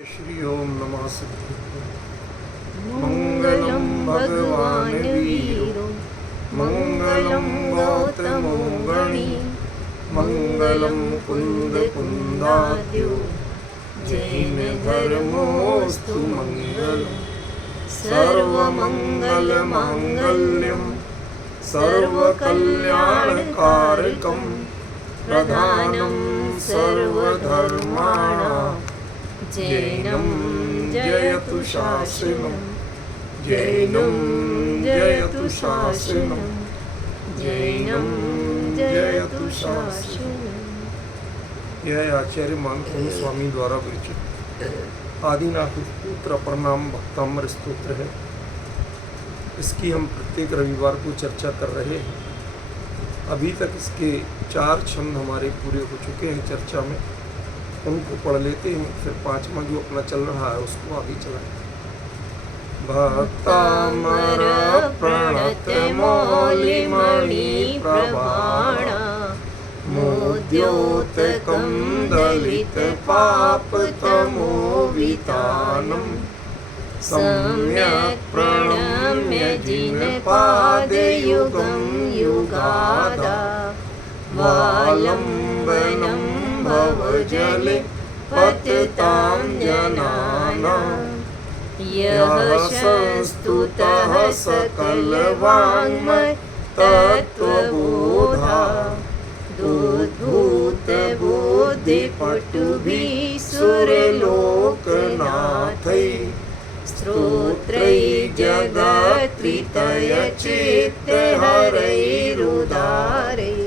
श्री ओम नमः सिद्धि मंगलम भगवान वीरो मंगलम गौतमो गणी मंगलम कुंद कुंदाद्यो जैन धर्मोस्तु मंगलम सर्वमंगल मांगल्यम सर्वकल्याणकारकम प्रधानम सर्वधर्माणां जैनं जयतु शासनं जैनं जयतु शासनं जैनं जयतु शासनं। यह आचार्य मानसिंह स्वामी द्वारा विरचित आदिनाथ स्तोत्र प्रणाम भक्तामर स्तोत्र है। इसकी हम प्रत्येक रविवार को चर्चा कर रहे हैं। अभी तक इसके 4 छंद हमारे पूरे हो चुके हैं चर्चा में, उनको पढ़ लेते हैं, फिर 5वां जो अपना चल रहा है उसको आगे चलाएं। भक्तामर प्रणत मौलिमणि प्रभाण मोद्योतकं दलित पाप तमोवितानं सम्यक् प्रणम्य जिनपादयुगं युगादा वालम्बनं भवजले पतितां जनानां यः संस्तुतः सकलवाङ्मय तत्त्वबोधा दुर्धूतबुद्धिपटुभिः सुरलोकनाथैः स्तोत्रैः जगत्त्रितयचित्तहरैरुदारैः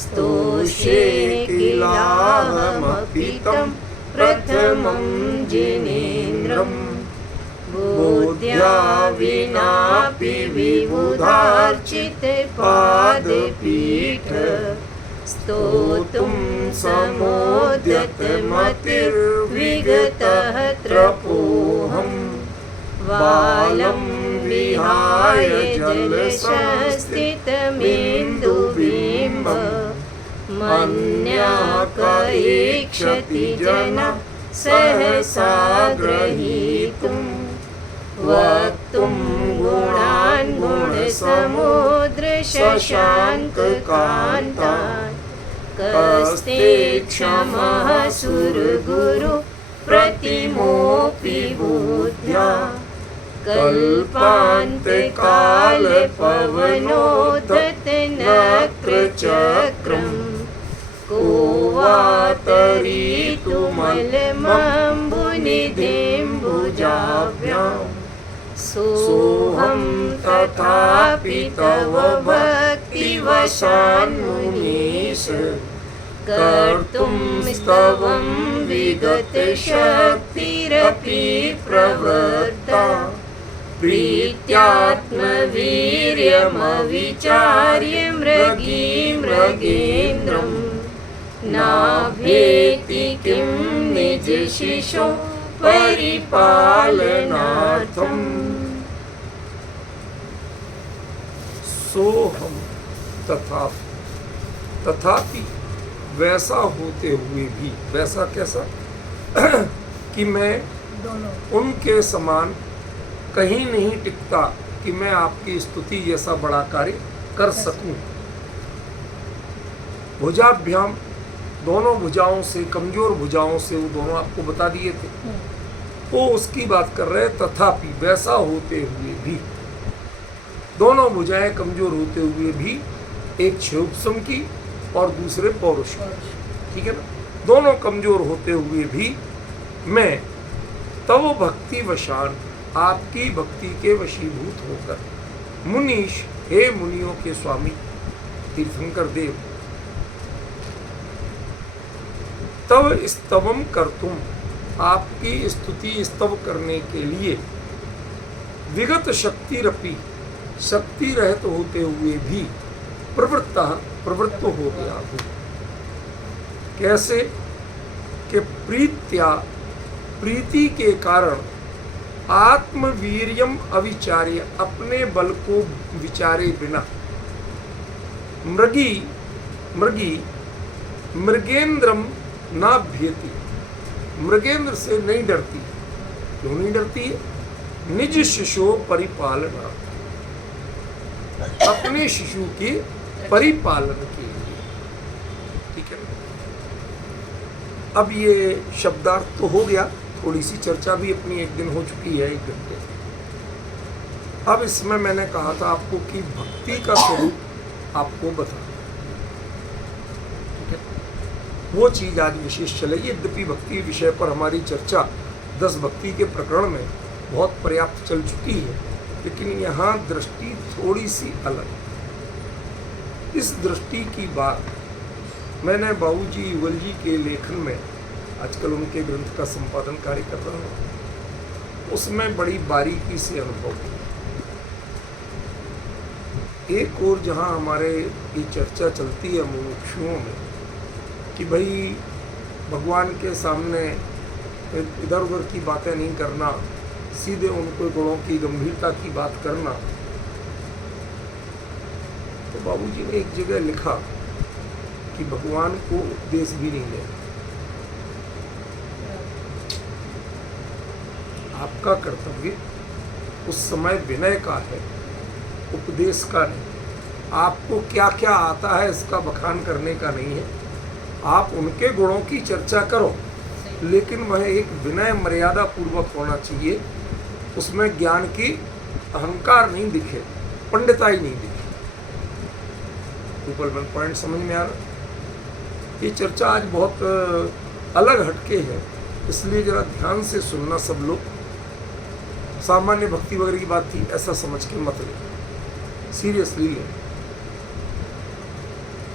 स्तोष्ये किलाहमपि तं प्रथमं जिनेन्द्रम् बोध्या विनापि विबुधार्चितपादपीठ स्तोतुं समोद्यतमतिर्विगतः त्रपोऽहम् वालं विहाय जलसंस्थितमिन्दुबिम्ब मन्याकैक्षति जना सहसा ग्रहीतुं वक्तुं गुणान् गुणसमुद्र शशाङ्ककान्तान् कस्ते क्षमः सुरगुरु प्रतिमोऽपि बुद्ध्या कल्पान्तकालपवनोद्धतनक्रचक्रम् को वा तरीतुमलमम्बुनिधिं भुजाभ्यां सोऽहं तथापि तव भक्तिवशान्मुनीश कर्तुं स्तवं विगतशक्तिरपि प्रवृत्ता प्रीत्यात्मवीर्यमविचार्य मृगीन्द्रम् नाभेति किं निजशिशो परिपालनार्थम् सोहम तथापि वैसा होते हुए भी, वैसा कैसा कि मैं उनके समान कहीं नहीं टिकता कि मैं आपकी स्तुति जैसा बड़ा कार्य कर सकूं। भुजाभ्याम, दोनों भुजाओं से, कमजोर भुजाओं से, वो दोनों आपको बता दिए थे, वो उसकी बात कर रहे हैं। तथापि वैसा होते हुए भी, दोनों भुजाएं कमजोर होते हुए भी, एक क्षयोपम की और दूसरे पौरुष की, ठीक है ना, दोनों कमजोर होते हुए भी मैं तव भक्ति वशान, आपकी भक्ति के वशीभूत होकर, मुनीश, हे मुनियों के स्वामी तीर्थंकर देव, तव स्तवम करतुम, आपकी स्तुति स्तव करने के लिए, विगत शक्तिरपि, शक्ति रहित होते हुए भी, प्रवृत्त हो गया हूँ। कैसे कि प्रीति के कारण आत्मवीर्यम अविचार्य, अपने बल को विचारे बिना, मृगेंद्रम नाभ्यति, मृगेंद्र से नहीं डरती। क्यों नहीं डरती है? निज शिशु परिपालना, अपने शिशु के परिपालन के लिए। ठीक है, अब ये शब्दार्थ तो हो गया, थोड़ी सी चर्चा भी अपनी एक दिन हो चुकी है, 1 घंटे। अब इसमें मैंने कहा था आपको कि भक्ति का स्वरूप आपको बता, ठीक है, वो चीज आज विशेष चलेगी। यद्यपि भक्ति विषय पर हमारी चर्चा 10 भक्ति के प्रकरण में बहुत पर्याप्त चल चुकी है, लेकिन यहाँ दृष्टि थोड़ी सी अलग। इस दृष्टि की बात मैंने बाबूजी युगल जी के लेखन में, आजकल उनके ग्रंथ का संपादन कार्य कर रहा हूँ, उसमें बड़ी बारीकी से अनुभव किया। एक और जहाँ हमारे ये चर्चा चलती है मुमुक्षुओं में कि भाई भगवान के सामने इधर उधर की बातें नहीं करना, सीधे उनको गुणों की गंभीरता की बात करना, तो बाबूजी ने एक जगह लिखा कि भगवान को उपदेश भी नहीं लेना। आपका कर्तव्य उस समय विनय का है, उपदेश का नहीं। आपको क्या क्या आता है इसका बखान करने का नहीं है। आप उनके गुणों की चर्चा करो, लेकिन वह एक विनय मर्यादा पूर्वक होना चाहिए। उसमें ज्ञान की अहंकार नहीं दिखे, पंडिताई नहीं दिखे। ऊपर में पॉइंट समझ में आ रहा? ये चर्चा आज बहुत अलग हटके है, इसलिए जरा ध्यान से सुनना सब लोग। सामान्य भक्ति वगैरह की बात थी ऐसा समझ के मत ले, सीरियसली ले,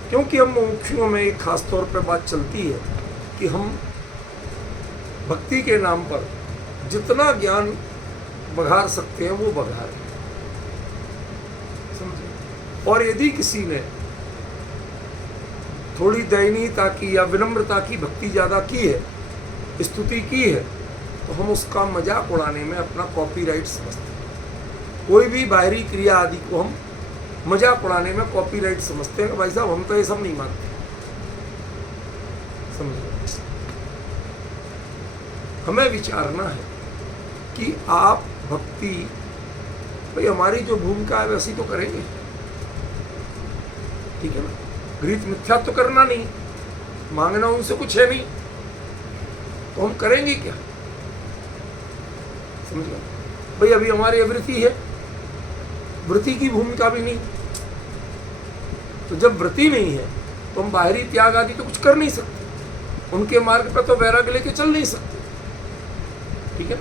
क्योंकि हम मुमुक्षुओं में एक खास तौर पर बात चलती है कि हम भक्ति के नाम पर जितना ज्ञान बघार सकते हैं वो बघार, समझे। और यदि किसी ने थोड़ी दयनीयता की या विनम्रता की भक्ति ज़्यादा की है, स्तुति की है, तो हम उसका मजाक उड़ाने में अपना कॉपीराइट समझते हैं। कोई भी बाहरी क्रिया आदि को हम मजाक उड़ाने में कॉपीराइट समझते हैं कि भाई साहब हम तो ये सब नहीं मानते, समझे। हमें विचारना है कि आप भक्ति, भाई हमारी जो भूमिका है वैसी तो करेंगे, ठीक है ना। गृहीत मिथ्या तो करना नहीं, मांगना उनसे कुछ है नहीं, तो हम करेंगे क्या, समझ गए। भाई अभी हमारी अवृत्ति है, वृत्ति की भूमिका भी नहीं, तो जब वृत्ति नहीं है तो हम बाहरी त्याग आदि तो कुछ कर नहीं सकते, उनके मार्ग पर तो वैराग्य लेके चल नहीं सकते, ठीक है।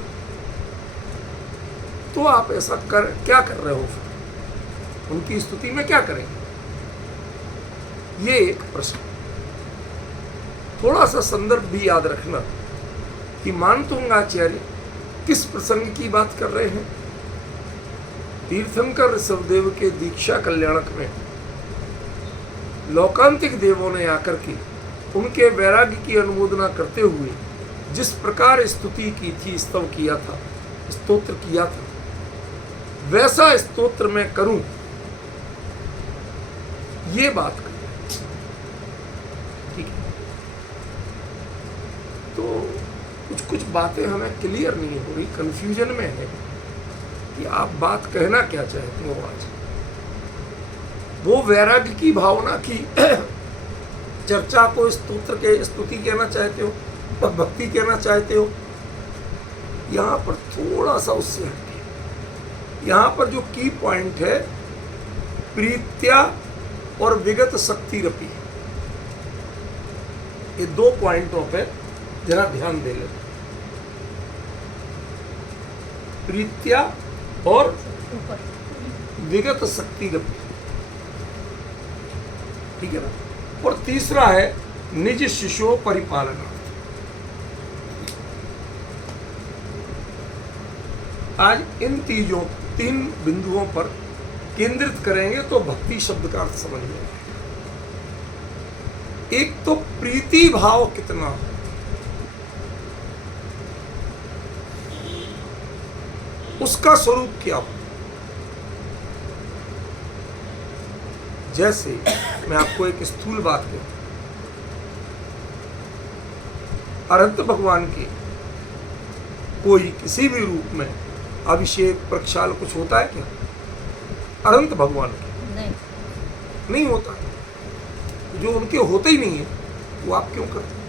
तो आप ऐसा क्या कर रहे हो, उनकी स्तुति में क्या करेंगे, ये एक प्रश्न। थोड़ा सा संदर्भ भी याद रखना कि मानतुंगाचार्य किस प्रसंग की बात कर रहे हैं। तीर्थंकर ऋषभदेव के दीक्षा कल्याणक में लौकांतिक देवों ने आकर के उनके वैराग्य की अनुमोदना करते हुए जिस प्रकार स्तुति की थी, स्तव किया था, स्तोत्र किया था, वैसा स्तोत्र मैं करूं, ये बात कर, ठीक है। तो कुछ बातें हमें क्लियर नहीं हो रही, कंफ्यूजन में है कि आप बात कहना क्या चाहते हो आज। वो वैराग्य की भावना की चर्चा को स्तोत्र के स्तुति कहना चाहते हो, पर भक्ति कहना चाहते हो, यहाँ पर थोड़ा सा उससे हटके, यहाँ पर जो की पॉइंट है प्रीत्या और विगत शक्ति रपी, ये 2 पॉइंटों पे जरा ध्यान दे ले। प्रीत्या और विगत शक्ति रपी, ठीक है ना। और तीसरा है निज शिशु परिपालना। आज इन 3 बिंदुओं पर केंद्रित करेंगे तो भक्ति शब्द का अर्थ समझ में। एक तो प्रीति भाव कितना हो, उसका स्वरूप क्या हो। जैसे मैं आपको एक स्थूल बात कहता हूं, अनंत भगवान के कोई किसी भी रूप में अभिषेक प्रक्षाल कुछ होता है क्या? अनंत भगवान के नहीं। नहीं होता। जो उनके होते ही नहीं है वो आप क्यों करते?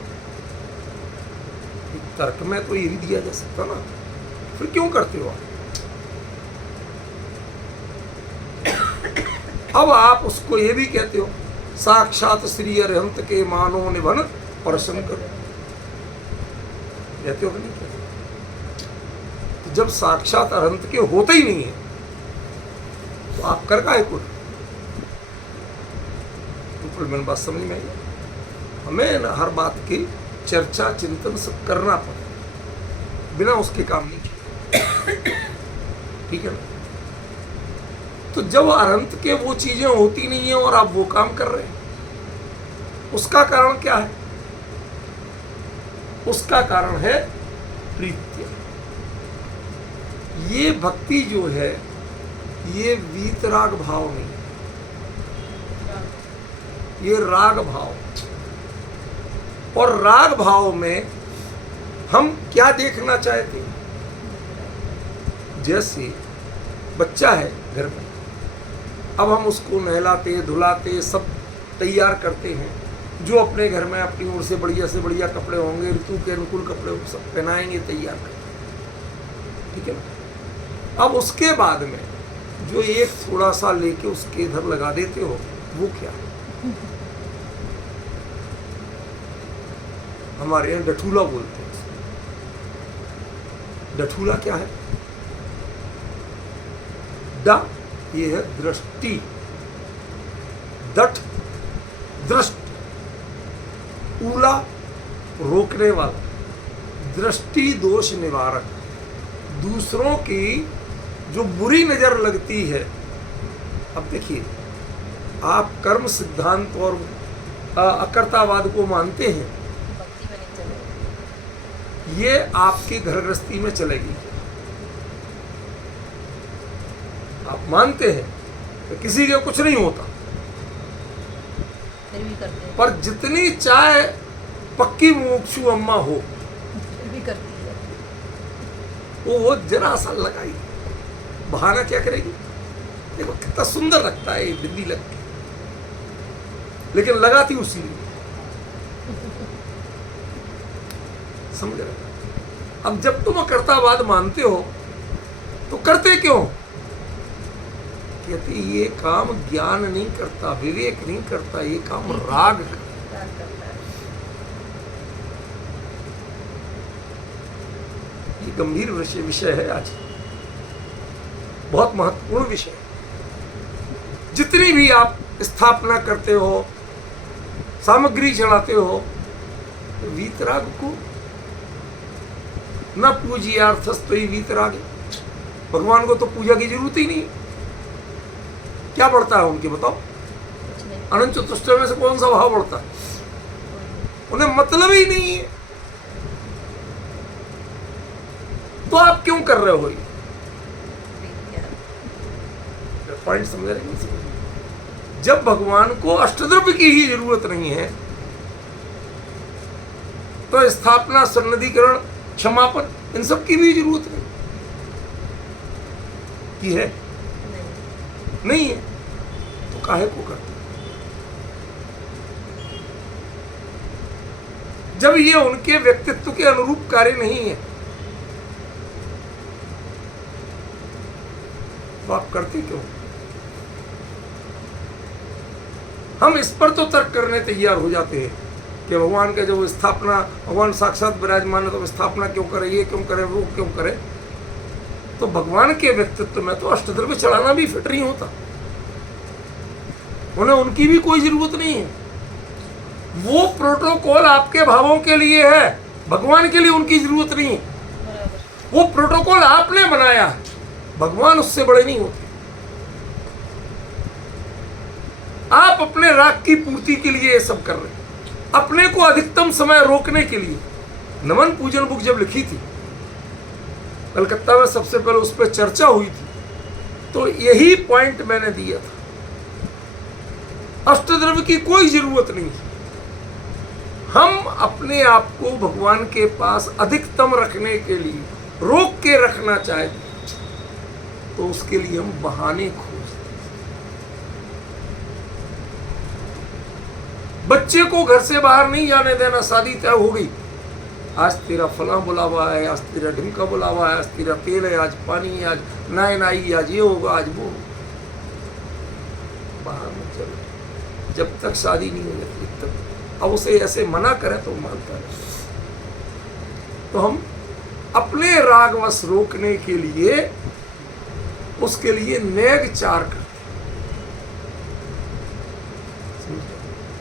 तर्क में तो ये भी दिया जा सकता ना, फिर क्यों करते हो आप? अब आप उसको ये भी कहते हो साक्षात श्री अरिहंत के मानो निभन और शंकर, कहते हो कि नहीं कहते? तो जब साक्षात अरिहंत के होते ही नहीं है तो आप कर काहे को? तो मैंने बात समझ में आई। हमें ना हर बात की चर्चा चिंतन सब करना पड़े, बिना उसके काम नहीं किया। ठीक है ना? तो जब अनंत के वो चीजें होती नहीं है और आप वो काम कर रहे हैं, उसका कारण क्या है? उसका कारण है प्रीत्य। ये भक्ति जो है ये वीतराग भाव नहीं, ये राग भाव। और राग भाव में हम क्या देखना चाहते हैं? जैसे बच्चा है घर में, अब हम उसको नहलाते धुलाते सब तैयार करते हैं, जो अपने घर में अपनी ओर से बढ़िया कपड़े होंगे, ऋतु के अनुकूल कपड़े सब पहनाएंगे, तैयार करेंगे। ठीक है ना? अब उसके बाद में जो एक थोड़ा सा लेके उसके इधर लगा देते हो, वो क्या? हमारे यहाँ डठूला बोलते हैं। डठूला क्या है? ड ये है दृष्टि, दठ दृष्ट, ऊला रोकने वाला, दृष्टि दोष निवारक। दूसरों की जो बुरी नजर लगती है, अब देखिए आप कर्म सिद्धांत और अकर्तावाद को मानते हैं, भक्ति में नहीं चलेगा। ये आपकी घर गृहस्थी में चलेगी। आप मानते हैं कि किसी के कुछ नहीं होता, फिर भी करते हैं। पर जितनी चाहे पक्की मुमुक्षु अम्मा हो, फिर भी करती है। वो जरा सा लगाई, बहाना क्या करेगी? देखो कितना सुंदर लगता है ये बिंदी लग के, लेकिन लगाती उसी ने। समझ रहे? अब जब तुम अकर्तावाद मानते हो तो करते क्यों? कहते ये काम ज्ञान नहीं करता, विवेक नहीं करता, ये काम राग करता। प्यार करता है। ये गंभीर विषय है आज, बहुत महत्वपूर्ण विषय है। जितनी भी आप स्थापना करते हो, सामग्री चढ़ाते हो, तो वीतराग को न पूज्यार्थस्तु वीतराग। भगवान को तो पूजा की जरूरत ही नहीं है। क्या बढ़ता है उनके, बताओ? कुछ नहीं। अनंत चतुष्टय में से कौन सा भाव बढ़ता है? उन्हें मतलब ही नहीं है, तो आप क्यों कर रहे हो? पॉइंट समझ रहे हैं? जब भगवान को अष्टद्रव्य की ही जरूरत नहीं है, तो स्थापना, सन्निधिकरण, क्षमापन, इन सब की भी जरूरत नहीं की है। नहीं है तो काहे को करते? जब ये उनके व्यक्तित्व के अनुरूप कार्य नहीं है तो आप करते क्यों? हम इस पर तो तर्क करने तैयार हो जाते हैं कि भगवान का जब स्थापना, भगवान साक्षात विराजमान है तो स्थापना क्यों करे, ये क्यों करे, वो क्यों करे? तो भगवान के व्यक्तित्व में तो अष्टद्रव्य चढ़ाना भी फिट नहीं होता, उन्हें उनकी भी कोई जरूरत नहीं है। वो प्रोटोकॉल आपके भावों के लिए है, भगवान के लिए उनकी जरूरत नहीं है। बराबर। वो प्रोटोकॉल आपने बनाया है, भगवान उससे बड़े नहीं होते। आप अपने राग की पूर्ति के लिए ये सब कर रहे हैं, अपने को अधिकतम समय रोकने के लिए। नमन पूजन बुक जब लिखी थी कलकत्ता में, सबसे पहले उस पर चर्चा हुई थी, तो यही पॉइंट मैंने दिया था, अष्टद्रव्य की कोई जरूरत नहीं है। हम अपने आप को भगवान के पास अधिकतम रखने के लिए रोक के रखना चाहते तो उसके लिए हम बहाने खोजते। बच्चे को घर से बाहर नहीं जाने देना, शादी तय हो गई, आज तेरा फला बुलावा है, आज तेरा ढिमका बुलावा है, आज तेरा तेल है, आज पानी है, आज नाई नाई, आज ये होगा, आज वो। बाहर मत चलो जब तक शादी नहीं हो जाती तब। अब उसे ऐसे मना करें तो मानता है। तो हम अपने रागवश रोकने के लिए उसके लिए नेग चार करते,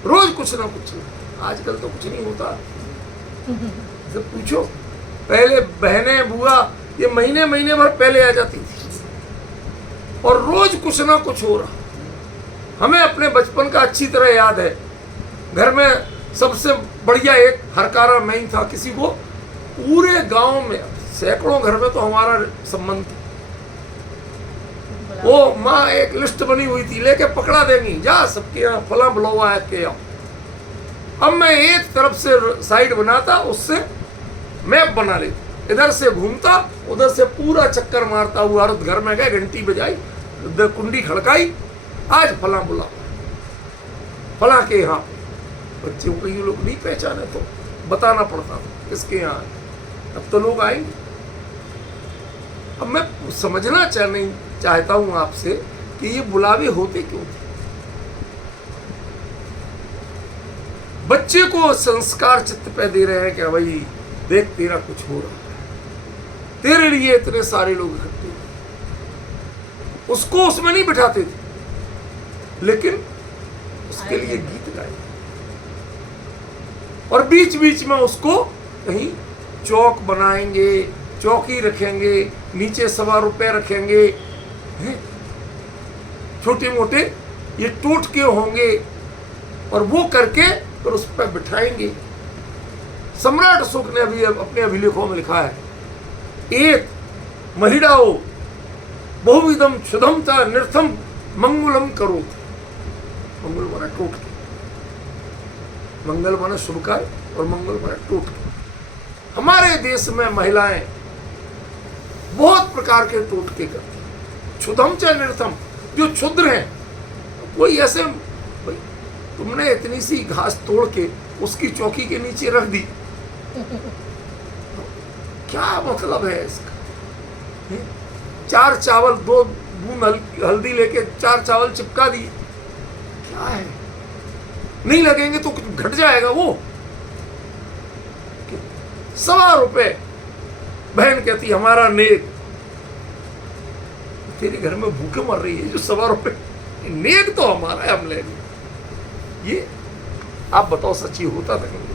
रोज कुछ ना कुछ। आजकल तो कुछ नहीं होता, जब पूछो पहले बहनें बुआ ये महीने महीने भर पहले आ जाती थी और रोज कुछ ना कुछ हो रहा। हमें अपने बचपन का अच्छी तरह याद है, घर में सबसे बढ़िया एक हरकारा मैं ही था। किसी को पूरे गांव में सैकड़ों घर में तो हमारा संबंध था। वो माँ एक लिस्ट बनी हुई थी, लेके पकड़ा देंगी, जा सबके यहाँ फला बुलावा है के आओ। अब मैं एक तरफ से साइड बनाता, उससे मैप बना लेता, इधर से घूमता उधर से पूरा चक्कर मारता हुआ घर में गए, घंटी बजाई, कुंडी खड़काई, आज फला बुलावा फला के यहाँ पे। बच्चे को ये लोग नहीं पहचाने तो बताना पड़ता था किसके यहाँ है। अब तो लोग आएंगे। अब मैं समझना चाहता हूं आपसे कि ये बुलावे होते क्यों थे। बच्चे को संस्कार चित्त पे दे रहे हैं कि भाई देख तेरा कुछ हो रहा है, तेरे लिए इतने सारे लोग इकट्ठे हुए। उसको उसमें नहीं बिठाते थे, लेकिन उसके लिए गीत गाए और बीच बीच में उसको कहीं चौक बनाएंगे, चौकी रखेंगे, नीचे ₹1.25 रुपए रखेंगे, छोटे मोटे ये टोटके होंगे और वो करके फिर उस पर बिठाएंगे। सम्राट अशोक ने अभी अपने अभिलेखों में लिखा है, एक महिड़ाओ बहुविधम शुद्धम च निर्थम मंगलम करो। मंगल बना टोटके, मंगल बना शुभ कार्य और मंगल बना टोटके। हमारे देश में महिलाएं बहुत प्रकार के टोटके करती हैं, क्षुधम च निर्थम, जो क्षुद्र हैं। कोई ऐसे भाई तुमने इतनी सी घास तोड़ के उसकी चौकी के नीचे रख दी, क्या मतलब है इसका? 4 चावल 2 बूंद हल्दी लेके 4 चावल चिपका दिए, क्या है? नहीं लगेंगे तो कुछ घट जाएगा वो। ₹1.25 रुपए बहन कहती हमारा नेक। तेरे घर में भूखे मर रही है जो ₹1.25 रुपए, नेक तो हमारा है, हम लेंगे। ये आप बताओ सच्ची होता था कभी?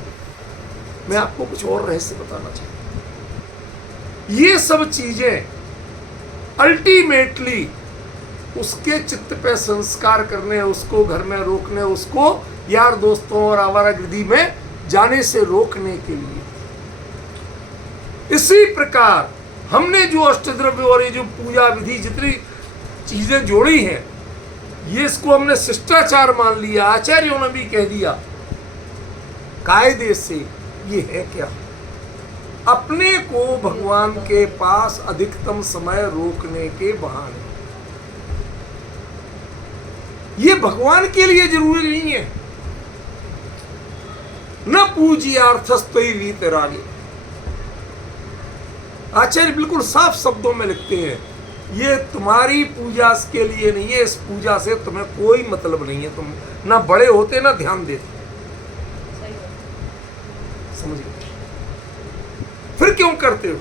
मैं आपको कुछ और रहस्य बताना चाहता हूं। ये सब चीजें अल्टीमेटली उसके चित्त पे संस्कार करने, उसको घर में रोकने, उसको यार दोस्तों और आवारागर्दी में जाने से रोकने के लिए। इसी प्रकार हमने जो अष्टद्रव्य और ये जो पूजा विधि जितनी चीजें जोड़ी हैं, ये इसको हमने शिष्टाचार मान लिया। आचार्यों ने भी कह दिया कायदे से, ये है क्या? अपने को भगवान के पास अधिकतम समय रोकने के बहाने। ये भगवान के लिए जरूरी नहीं है। न पूज्यार्थस्तोहि वीतरागे। आचार्य बिल्कुल साफ शब्दों में लिखते हैं, ये तुम्हारी पूजा के लिए नहीं है, इस पूजा से तुम्हें कोई मतलब नहीं है। तुम ना बड़े होते ना ध्यान देते। समझ गए? फिर क्यों करते हो?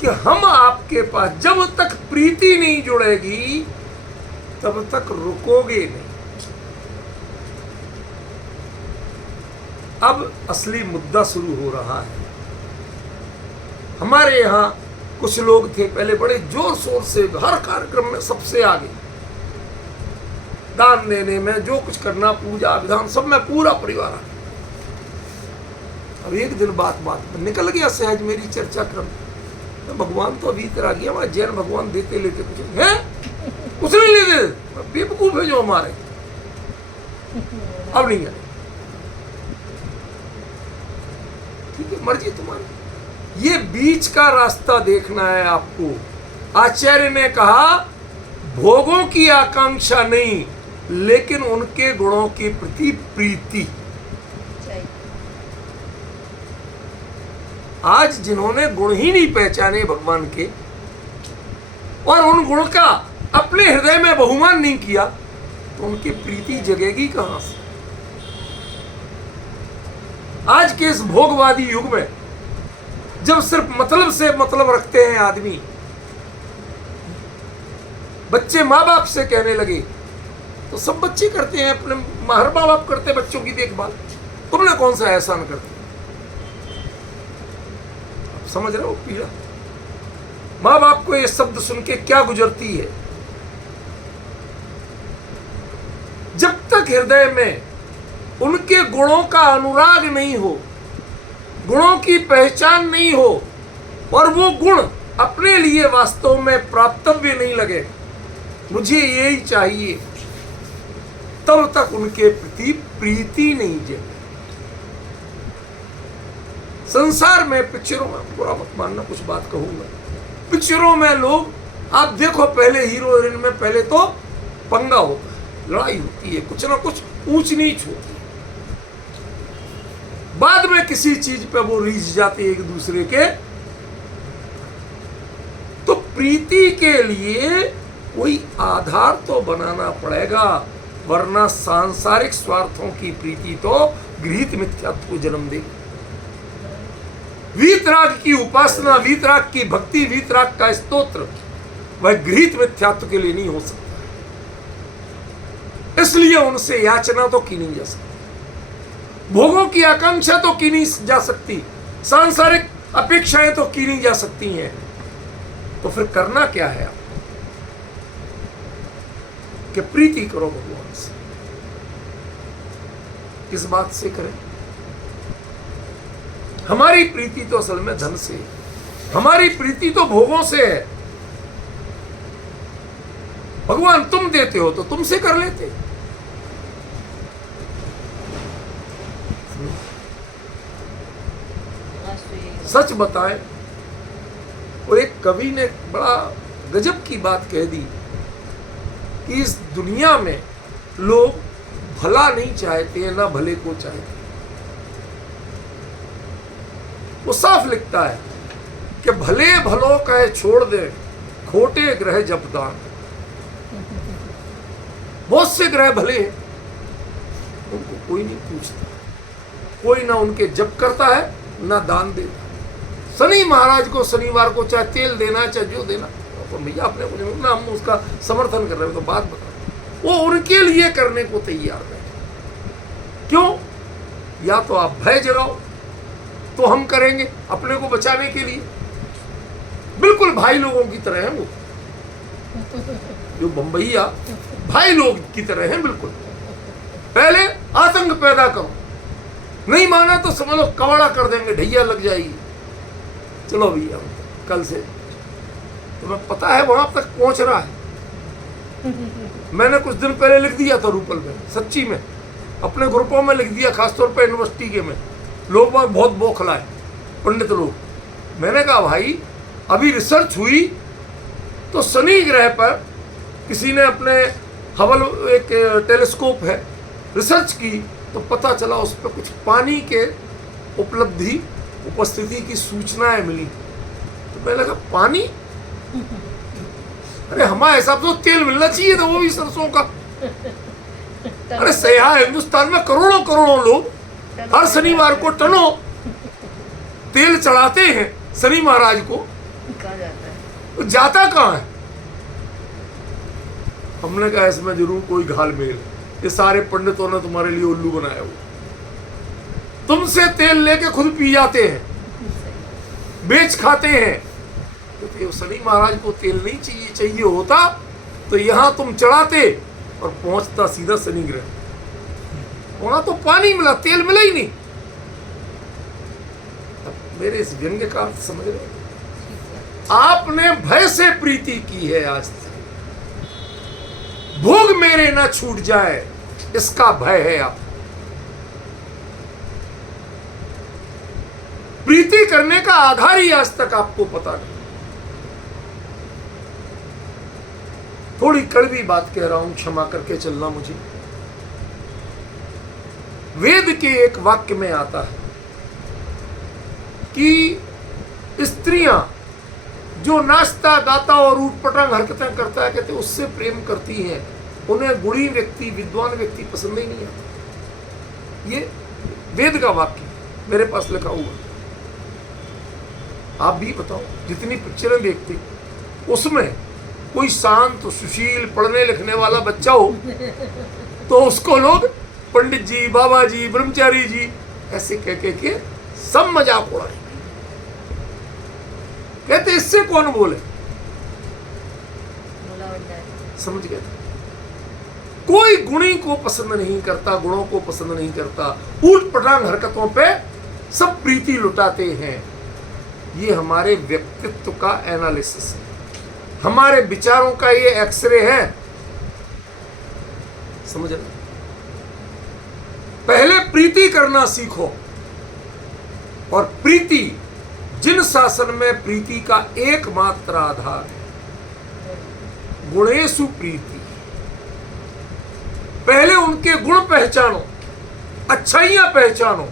कि हम आपके पास जब तक प्रीति नहीं जुड़ेगी तब तक रुकोगे नहीं। अब असली मुद्दा शुरू हो रहा है। हमारे यहाँ कुछ लोग थे पहले बड़े जोर शोर से हर कार्यक्रम में सबसे आगे, दान देने में, जो कुछ करना, पूजा विधान सब में पूरा परिवार आ। अब एक दिन बात में निकल गया सहज मेरी चर्चा क्रम, भगवान तो अभी तरह गया, वहां जैन भगवान देते लेते कुछ है, कुछ नहीं लेते, बेवकूफ है जो हमारे। अब नहीं है, मर्जी तुम्हारी। ये बीच का रास्ता देखना है आपको। आचार्य ने कहा भोगों की आकांक्षा नहीं, लेकिन उनके गुणों के प्रति प्रीति। सही। आज जिन्होंने गुण ही नहीं पहचाने भगवान के और उन गुण का अपने हृदय में बहुमान नहीं किया, तो उनकी प्रीति जगेगी कहां से? आज के इस भोगवादी युग में जब सिर्फ मतलब से मतलब रखते हैं आदमी, बच्चे माँ बाप से कहने लगे तो सब बच्चे करते हैं, अपने हर माँ बाप करते हैं बच्चों की देखभाल, तुमने कौन सा एहसान कर दिया? आप समझ रहे हो पीड़ा? माँ बाप को ये शब्द सुन के क्या गुजरती है? जब तक हृदय में उनके गुणों का अनुराग नहीं हो, गुणों की पहचान नहीं हो और वो गुण अपने लिए वास्तव में प्राप्तव्य नहीं लगे, मुझे यही चाहिए, तब तक उनके प्रति प्रीति नहीं जगे। संसार में पिक्चरों में, बुरा मत मानना कुछ बात कहूंगा, पिक्चरों में लोग आप देखो, पहले हीरो हीरोइन में पहले तो पंगा होता है, लड़ाई होती है, कुछ ना कुछ ऊंच नीच होती है, बाद में किसी चीज पे वो रीझ जाते हैं एक दूसरे के। तो प्रीति के लिए कोई आधार तो बनाना पड़ेगा, वरना सांसारिक स्वार्थों की प्रीति तो गृहीत मिथ्यात्व को जन्म देगी। वीतराग की उपासना, वीतराग की भक्ति, वीतराग का स्तोत्र वह गृहीत मिथ्यात्व के लिए नहीं हो सकता, इसलिए उनसे याचना तो की नहीं जा सकती, भोगों की आकांक्षा तो की नहीं जा सकती, सांसारिक अपेक्षाएं तो की नहीं जा सकती हैं। तो फिर करना क्या है आपको? कि प्रीति करो भगवान से। किस बात से करें? हमारी प्रीति तो असल में धन से है, हमारी प्रीति तो भोगों से है। भगवान तुम देते हो तो तुमसे कर लेते। सच बताएं, और एक कवि ने बड़ा गजब की बात कह दी कि इस दुनिया में लोग भला नहीं चाहते हैं, ना भले को चाहते। वो साफ लिखता है कि भले भलो कहे छोड़ दे, खोटे ग्रह जप दान। बहुत से ग्रह भले हैं, उनको कोई नहीं पूछता, कोई ना उनके जप करता है ना दान देता। शनि महाराज को शनिवार को चाहे तेल देना है चाहे जो देना, तो भैया अपने को ना हम उसका समर्थन कर रहे हैं, तो बात बता, वो उनके लिए करने को तैयार है। क्यों? या तो आप भय जगाओ तो हम करेंगे अपने को बचाने के लिए। बिल्कुल भाई लोगों की तरह है वो, जो बंबईया भाई लोग की तरह हैं बिल्कुल। पहले आतंक पैदा करो, नहीं माना तो समझ लो कवाड़ा कर देंगे, ढैया लग जाएगी। चलो भैया कल से तुम्हें पता है वहां तक पहुंच रहा है। मैंने कुछ दिन पहले लिख दिया था रूपल में, सच्ची में अपने ग्रुपों में लिख दिया, खासतौर पर यूनिवर्सिटी के में लोग बहुत बौखलाए पंडित लोग। मैंने कहा भाई अभी रिसर्च हुई तो शनि ग्रह पर किसी ने अपने हबल एक टेलीस्कोप है रिसर्च की, तो पता चला उस पर कुछ पानी के उपलब्धि उपस्थिति की सूचनाएं मिली। तो मैंने कहा पानी, अरे हमारे हिसाब से तो तेल मिलना चाहिए था, वो भी सरसों का। अरे सया हिंदुस्तान में करोड़ों करोड़ों लोग हर शनिवार को टनों तेल चढ़ाते हैं शनि महाराज को, कहाँ जाता है? तो जाता कहाँ है? हमने कहा इसमें जरूर कोई घालमेल है, ये सारे पंडितों ने तुम्हारे लिए उल्लू बनाया हुआ, तुमसे तेल लेके खुद पी जाते हैं, बेच खाते हैं। तो शनि महाराज को तेल नहीं चाहिए, चाहिए होता तो यहां तुम चढ़ाते और पहुंचता सीधा शनि ग्रह। वहां तो पानी मिला, तेल मिला ही नहीं। अब मेरे इस व्यंग्य का अर्थ समझ रहे? आपने भय से प्रीति की है आज तक, भोग मेरे ना छूट जाए इसका भय है। आप प्रीति प्रीति करने का आधार ही आज तक आपको पता नहीं। थोड़ी कड़वी बात कह रहा हूं, क्षमा करके चलना मुझे। वेद के एक वाक्य में आता है कि स्त्रियां जो नाचता गाता और ऊटपटांग हरकतें करता है, कहते उससे प्रेम करती हैं, उन्हें गुणी व्यक्ति, विद्वान व्यक्ति पसंद ही नहीं आता। ये वेद का वाक्य मेरे पास लिखा हुआ। आप भी बताओ, जितनी पिक्चरें देखते उसमें कोई शांत सुशील पढ़ने लिखने वाला बच्चा हो तो उसको लोग पंडित जी, बाबा जी, ब्रह्मचारी जी ऐसे कह के सब मजाक उड़ाएंगे। कहते इससे कौन बोले, समझ गए? कोई गुणी को पसंद नहीं करता, गुणों को पसंद नहीं करता, ऊट पटांग हरकतों पे सब प्रीति लुटाते हैं। ये हमारे व्यक्तित्व का एनालिसिस है, हमारे विचारों का ये एक्सरे है। समझ रहे? पहले प्रीति करना सीखो। और प्रीति, जिन शासन में प्रीति का एकमात्र आधार है, गुणेषु प्रीति। पहले उनके गुण पहचानो, अच्छाइयां पहचानो,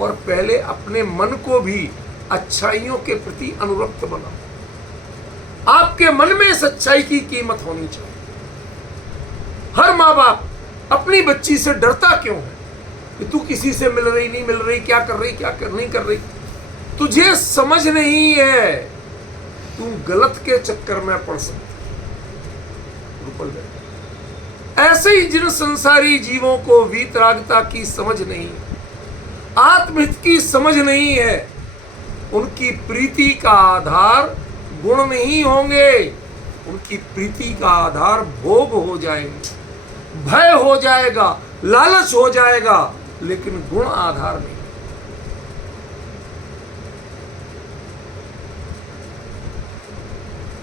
और पहले अपने मन को भी अच्छाइयों के प्रति अनुरक्त बनाओ। आपके मन में इस अच्छाई की कीमत होनी चाहिए। हर माँ बाप अपनी बच्ची से डरता क्यों है कि तू किसी से मिल रही, नहीं मिल रही, क्या कर रही, क्या कर नहीं कर रही? तुझे समझ नहीं है, तू गलत के चक्कर में पड़ सकती। ऐसे ही जिन संसारी जीवों को वीतरागता की समझ नहीं, आत्महित की समझ नहीं है, उनकी प्रीति का आधार गुण नहीं होंगे, उनकी प्रीति का आधार भोग हो जाएंगे, भय हो जाएगा, लालच हो जाएगा, लेकिन गुण आधार नहीं।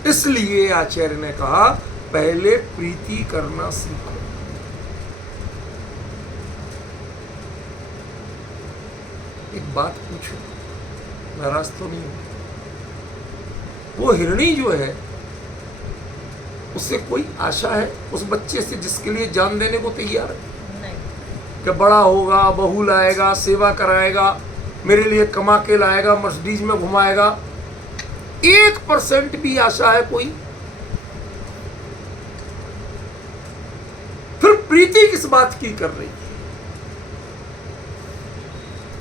इसलिए आचार्य ने कहा पहले प्रीति करना सीखो। एक बात पूछो, नाराज तो नहीं हो? वो हिरणी जो है उससे कोई आशा है उस बच्चे से जिसके लिए जान देने को तैयार है? नहीं। कि बड़ा होगा, बहू लाएगा, सेवा कराएगा, मेरे लिए कमा के लाएगा, मर्सिडीज में घुमाएगा। 1% भी आशा है कोई? फिर प्रीति किस बात की कर रही है?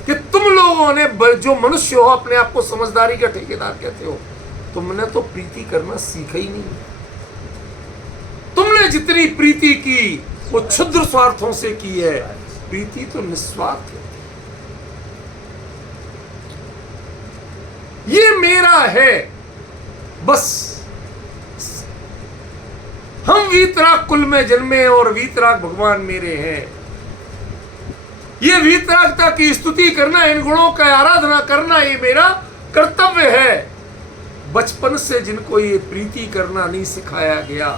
कि तुम लोगों ने, जो मनुष्य हो, अपने आप को समझदारी का ठेकेदार कहते हो, तुमने तो प्रीति करना सीखा ही नहीं। तुमने जितनी प्रीति की वो क्षुद्र स्वार्थों से की है। प्रीति तो निस्वार्थ है। ये मेरा है बस। हम वीतराग कुल में जन्मे और वीतराग भगवान मेरे हैं। ये वीतरागता की स्तुति करना, इन गुणों का आराधना करना, ये मेरा कर्तव्य है। बचपन से जिनको ये प्रीति करना नहीं सिखाया गया,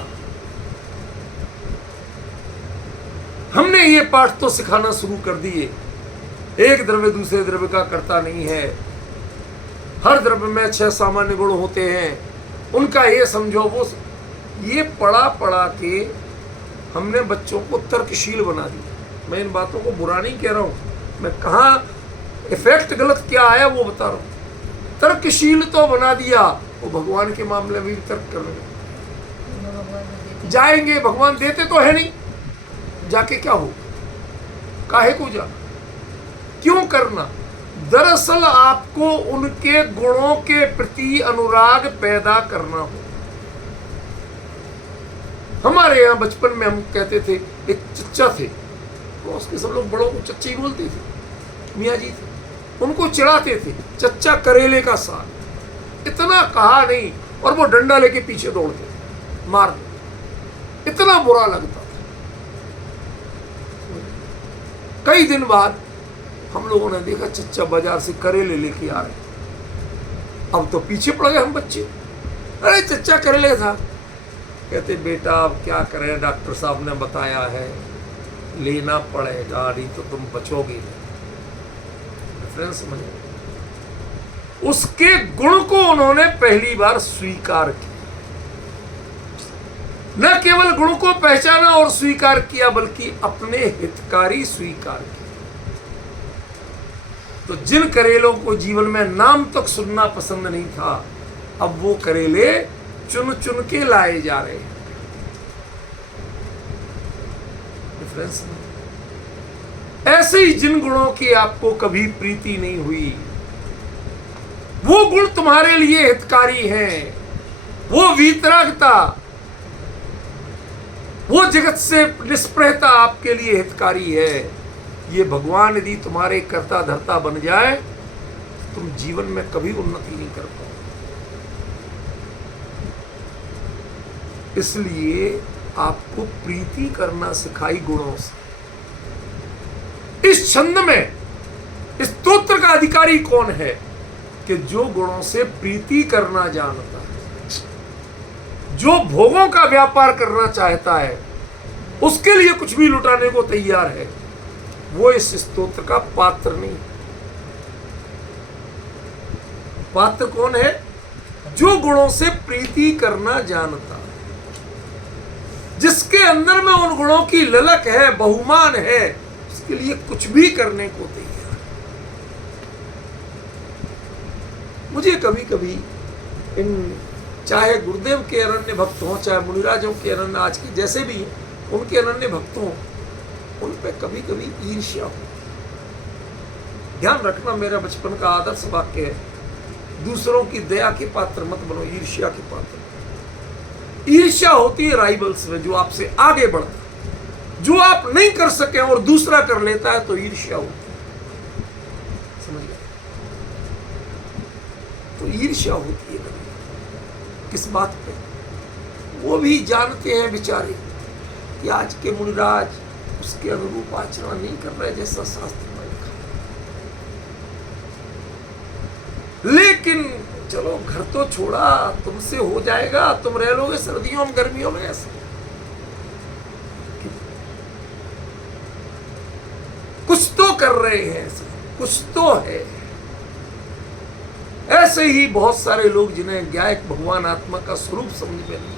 हमने ये पाठ तो सिखाना शुरू कर दिए। एक द्रव्य दूसरे द्रव्य का कर्ता नहीं है। हर द्रव्य में 6 सामान्य गुण होते हैं, उनका ये समझो वो। ये पढ़ा पढ़ा के हमने बच्चों को तर्कशील बना दिया। मैं इन बातों को बुरा नहीं कह रहा हूँ, मैं कहाँ इफेक्ट गलत क्या आया वो बता रहा हूँ। तर्कशील तो बना दिया, वो भगवान के मामले में भी तर्क कर रहे जाएंगे। भगवान देते तो है नहीं, जाके क्या हो, काहे को जा, क्यों करना? दरअसल आपको उनके गुणों के प्रति अनुराग पैदा करना हो। हमारे यहाँ बचपन में हम कहते थे, एक चच्चा थे, तो उसके सब लोग बड़ों को चच्चे ही बोलते थे, मियाँ जी थे, उनको चिढ़ाते थे, चच्चा करेले का साग। इतना कहा नहीं और वो डंडा लेके पीछे दौड़ते थे, मार दो। इतना बुरा लगता था। कई दिन बाद हम लोगों ने देखा चच्चा बाजार से करेले लेके आ रहे। अब तो पीछे पड़ गए हम बच्चे, अरे चच्चा करेले था। कहते बेटा अब क्या करें, डॉक्टर साहब ने बताया है लेना पड़ेगा, नहीं तो तुम बचोगे। डिफरेंस समझो। उसके गुण को उन्होंने पहली बार स्वीकार किया। न केवल गुण को पहचाना और स्वीकार किया, बल्कि अपने हितकारी स्वीकार किया। तो जिन करेलों को जीवन में नाम तक सुनना पसंद नहीं था, अब वो करेले चुन चुन के लाए जा रहे हैं। डिफरेंस नहीं। ऐसे ही जिन गुणों की आपको कभी प्रीति नहीं हुई, वो गुण तुम्हारे लिए हितकारी हैं। वो वीतरागता, वो जगत से निष्प्रहता आपके लिए हितकारी है। ये भगवान यदि तुम्हारे कर्ता धर्ता बन जाए, तुम जीवन में कभी उन्नति नहीं कर पाओ। इसलिए आपको प्रीति करना सिखाई गुणों से। इस छंद में इस स्तोत्र का अधिकारी कौन है कि जो गुणों से प्रीति करना जानता है, जो भोगों का व्यापार करना चाहता है, उसके लिए कुछ भी लुटाने को तैयार है, वो इस स्तोत्र का पात्र नहीं। पात्र कौन है? जो गुणों से प्रीति करना जानता है, जिसके अंदर में उन गुणों की ललक है, बहुमान है, उसके लिए कुछ भी करने को तैयार है। मुझे कभी कभी इन, चाहे गुरुदेव के अनन्य भक्त हों, चाहे मुनिराजों के अनन्य, आज के जैसे भी हैं, उनके अनन्य भक्त हों, उन पे कभी कभी ईर्ष्या हो। ध्यान रखना, मेरा बचपन का आदर्श वाक्य है, दूसरों की दया के पात्र मत बनो, ईर्ष्या के पात्र। ईर्ष्या होती है राइवल्स में, जो आपसे आगे बढ़ता है। जो आप नहीं कर सके और दूसरा कर लेता है, तो ईर्ष्या होती है। समझ गए? तो ईर्ष्या होती है कभी। किस बात पे? वो भी जानते हैं बेचारे कि आज के मुनिराज उसके अनुरूप आचरण नहीं कर रहे जैसा शास्त्र में लिखा। लेकिन चलो, घर तो छोड़ा, तुमसे हो जाएगा, तुम रह लोगे सर्दियों में गर्मियों में। ऐसे कुछ तो कर रहे हैं, कुछ तो है। ऐसे ही बहुत सारे लोग जिन्हें ज्ञायक भगवान आत्मा का स्वरूप समझ में नहीं,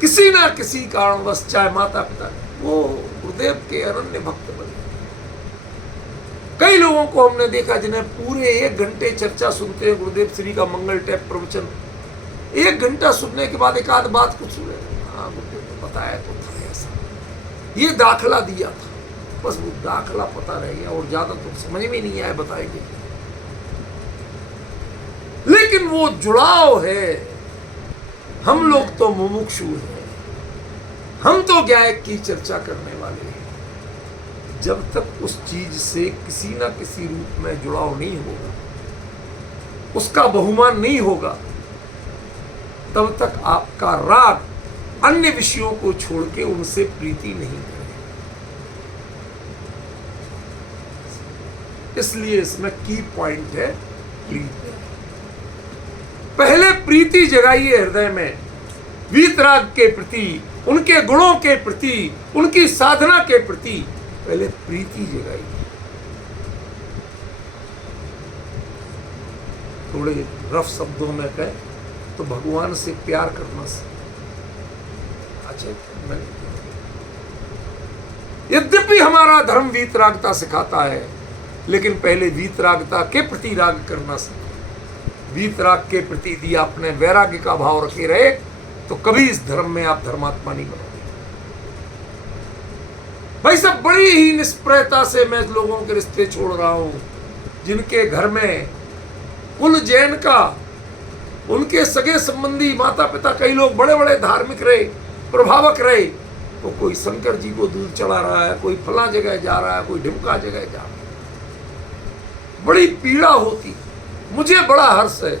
किसी ना किसी कारणवश, चाहे माता पिता, वो गुरुदेव के अनन्य भक्त बने। कई लोगों को हमने देखा जिन्हें पूरे 1 घंटे चर्चा सुनते हैं गुरुदेव श्री का मंगल टैप प्रवचन, 1 घंटा सुनने के बाद एक आध बात कुछ सुने, हाँ गुरुदेव ने बताया तो था ऐसा, ये दाखला दिया था, बस वो दाखला पता रह गया और ज्यादा तो समझ में नहीं आया बताएंगे। लेकिन वो जुड़ाव है। हम लोग तो मुमुक्षु हैं, हम तो ज्ञायक की चर्चा करने वाले हैं। जब तक उस चीज से किसी ना किसी रूप में जुड़ाव नहीं होगा, उसका बहुमान नहीं होगा, तब तक आपका राग अन्य विषयों को छोड़ के उनसे प्रीति नहीं करेगा। इसलिए इसमें की पॉइंट है प्रीति। पहले प्रीति जगाइए हृदय में, वीतराग के प्रति, उनके गुणों के प्रति, उनकी साधना के प्रति पहले प्रीति जगाइए। थोड़े रफ शब्दों में कहे तो भगवान से प्यार करना सीखो। अच्छा, यद्यपि हमारा धर्म वीतरागता सिखाता है, लेकिन पहले वीतरागता के प्रति राग करना सीखो। वीतराग के प्रति यदि आपने वैराग्य का भाव रखे रहे, तो कभी इस धर्म में आप धर्मात्मा नहीं बनोगे। भाई साहब, बड़ी ही निष्प्रयता से मैं लोगों के रिश्ते छोड़ रहा हूं, जिनके घर में कुल जैन का, उनके सगे संबंधी माता पिता, कई लोग बड़े बड़े धार्मिक रहे, प्रभावक रहे, तो कोई शंकर जी को दूध चढ़ा रहा है, कोई फला जगह जा रहा है, कोई ढिमका जगह जा रहा है। बड़ी पीड़ा होती। मुझे बड़ा हर्ष है,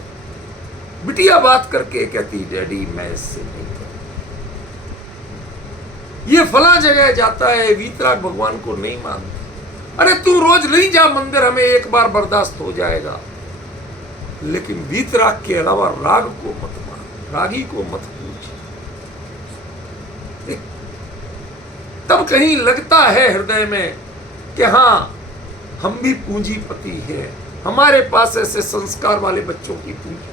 बिटिया बात करके कहती, डैडी मैं इससे नहीं करूं, ये फला जगह जाता है, वीतराग भगवान को नहीं मानता। अरे तू रोज नहीं जा मंदिर, हमें एक बार बर्दाश्त हो जाएगा, लेकिन वीतराग के अलावा राग को मत मान, रागी को मत पूछ। तब कहीं लगता है हृदय में कि हाँ, हम भी पूंजीपति हैं, हमारे पास ऐसे संस्कार वाले बच्चों की पूंजी।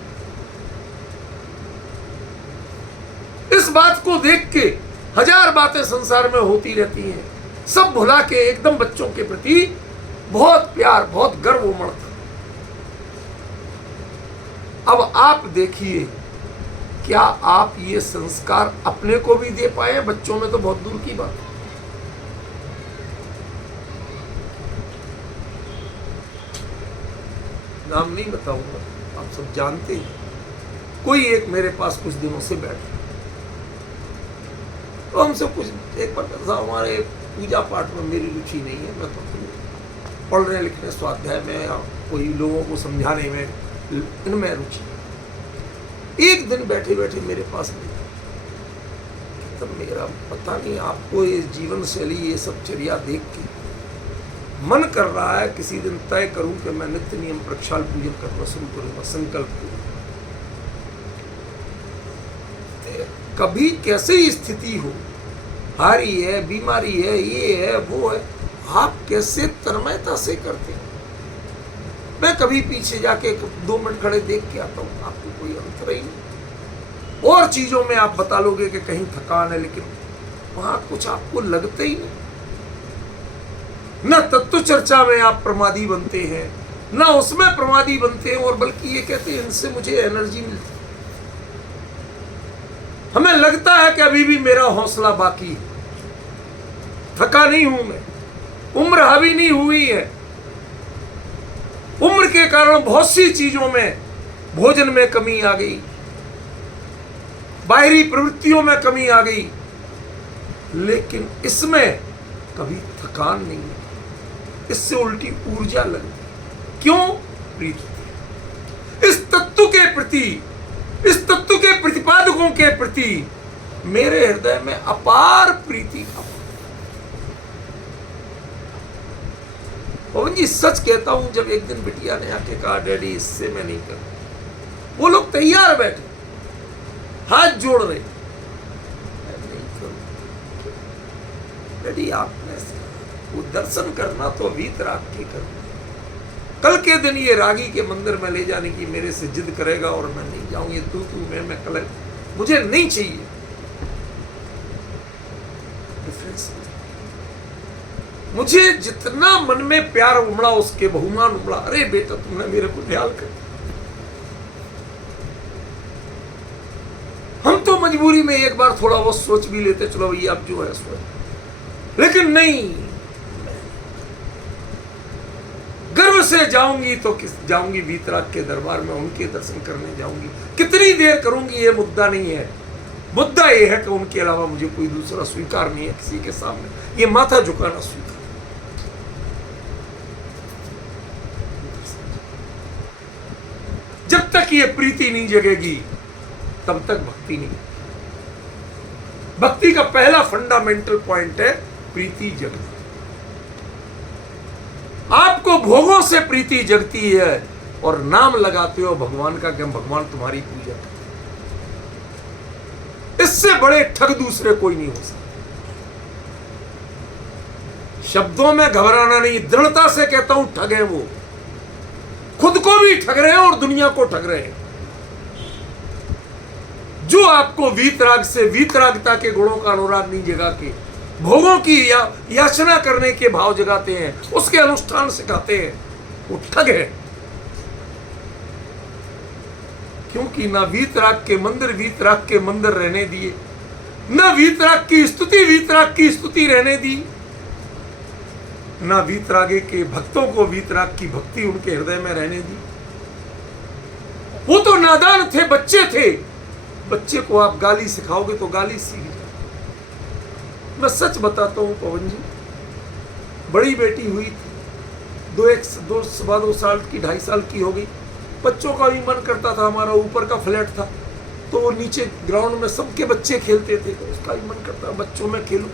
इस बात को देख के हजार बातें संसार में होती रहती हैं, सब भुला के एकदम बच्चों के प्रति बहुत प्यार, बहुत गर्व उमड़ता। अब आप देखिए, क्या आप ये संस्कार अपने को भी दे पाए? बच्चों में तो बहुत दूर की बात है। नाम नहीं बताऊंगा, आप सब जानते हैं। कोई एक मेरे पास कुछ दिनों से बैठा, तो हमसे कुछ एक बार हमारे पूजा पाठ में मेरी रुचि नहीं है, मैं तो पढ़ने लिखने स्वाध्याय में या कोई लोगों को समझाने में इनमें रुचि। एक दिन बैठे बैठे मेरे पास मिला, तब मेरा पता नहीं, आपको ये जीवन शैली, ये सब चर्या देख के मन कर रहा है किसी दिन तय करूं कि मैं नित्य नियम प्रक्षाल पूजन करना शुरू करूंगा, संकल्प करूं। कभी कैसे स्थिति हो, हारी है, बीमारी है, ये है, वो है, आप कैसे तन्मयता से करते हैं। मैं कभी पीछे जाके 2 मिनट खड़े देख के आता हूं, आपको कोई अंतर ही नहीं। और चीजों में आप बता लोगे कि कहीं थकान है, लेकिन वहां कुछ आपको लगता ही नहीं। न तत्व चर्चा में आप प्रमादी बनते हैं, न उसमें प्रमादी बनते हैं, और बल्कि ये कहते हैं इनसे मुझे एनर्जी मिलती है। हमें लगता है कि अभी भी मेरा हौसला बाकी है, थका नहीं हूं मैं, उम्र हावी नहीं हुई है। उम्र के कारण बहुत सी चीजों में, भोजन में कमी आ गई, बाहरी प्रवृत्तियों में कमी आ गई, लेकिन इसमें कभी थकान नहीं है। इससे उल्टी ऊर्जा लगती। क्यों? प्रीति। इस तत्व के प्रति, इस तत्व के प्रतिपादकों के प्रति मेरे हृदय में अपार प्रीति। पवन जी सच कहता हूं, जब एक दिन बिटिया ने आके कहा डैडी इससे मैं नहीं कर, वो लोग तैयार बैठे, हाथ जोड़ रहे, मैं नहीं करूं। डैडी आपने वो दर्शन करना तो वीतराग के करना, कल के दिन ये रागी के मंदिर में ले जाने की मेरे से जिद करेगा और मैं नहीं जाऊं। ये तू मैं कल, मुझे नहीं चाहिए। डिफरेंस, मुझे जितना मन में प्यार उमड़ा, उसके बहुमान उमड़ा। अरे बेटा तुमने मेरे को ख्याल कर। हम तो मजबूरी में एक बार थोड़ा वो सोच भी लेते, चलो भैया अब जो है सो, लेकिन नहीं, गर्व से जाऊंगी तो किस जाऊंगी, वीतराग के दरबार में उनके दर्शन करने जाऊंगी। कितनी देर करूंगी ये मुद्दा नहीं है, मुद्दा ये है कि उनके अलावा मुझे कोई दूसरा स्वीकार नहीं है किसी के सामने, ये माथा झुकाना स्वीकार। जब तक ये प्रीति नहीं जगेगी तब तक भक्ति नहीं। भक्ति का पहला फंडामेंटल पॉइंट है प्रीति जगना। आपको भोगों से प्रीति जगती है और नाम लगाते हो भगवान का कि हम भगवान तुम्हारी पूजा करते। इससे बड़े ठग दूसरे कोई नहीं हो सकते। शब्दों में घबराना नहीं, दृढ़ता से कहता हूं ठग है वो, खुद को भी ठग रहे हैं और दुनिया को ठग रहे हैं। जो आपको वीतराग से, वीतरागता के गुणों का अनुराग नहीं जगा के भोगों की याचना करने के भाव जगाते हैं, उसके अनुष्ठान सिखाते हैं, वो ठग है। क्योंकि ना वीतराग के मंदिर रहने दिए, ना वीतराग की स्तुति रहने दी, ना वीतरागे के भक्तों को वीतराग की भक्ति उनके हृदय में रहने दी। वो तो नादान थे, बच्चे थे। बच्चे को आप गाली सिखाओगे तो गाली सीख जाए। मैं सच बताता हूं पवन जी, बड़ी बेटी हुई थी, 2 साल की, 2.5 साल की हो गई। बच्चों का भी मन करता था, हमारा ऊपर का फ्लैट था तो वो नीचे ग्राउंड में सबके बच्चे खेलते थे, तो उसका भी मन करता बच्चों में खेलूं।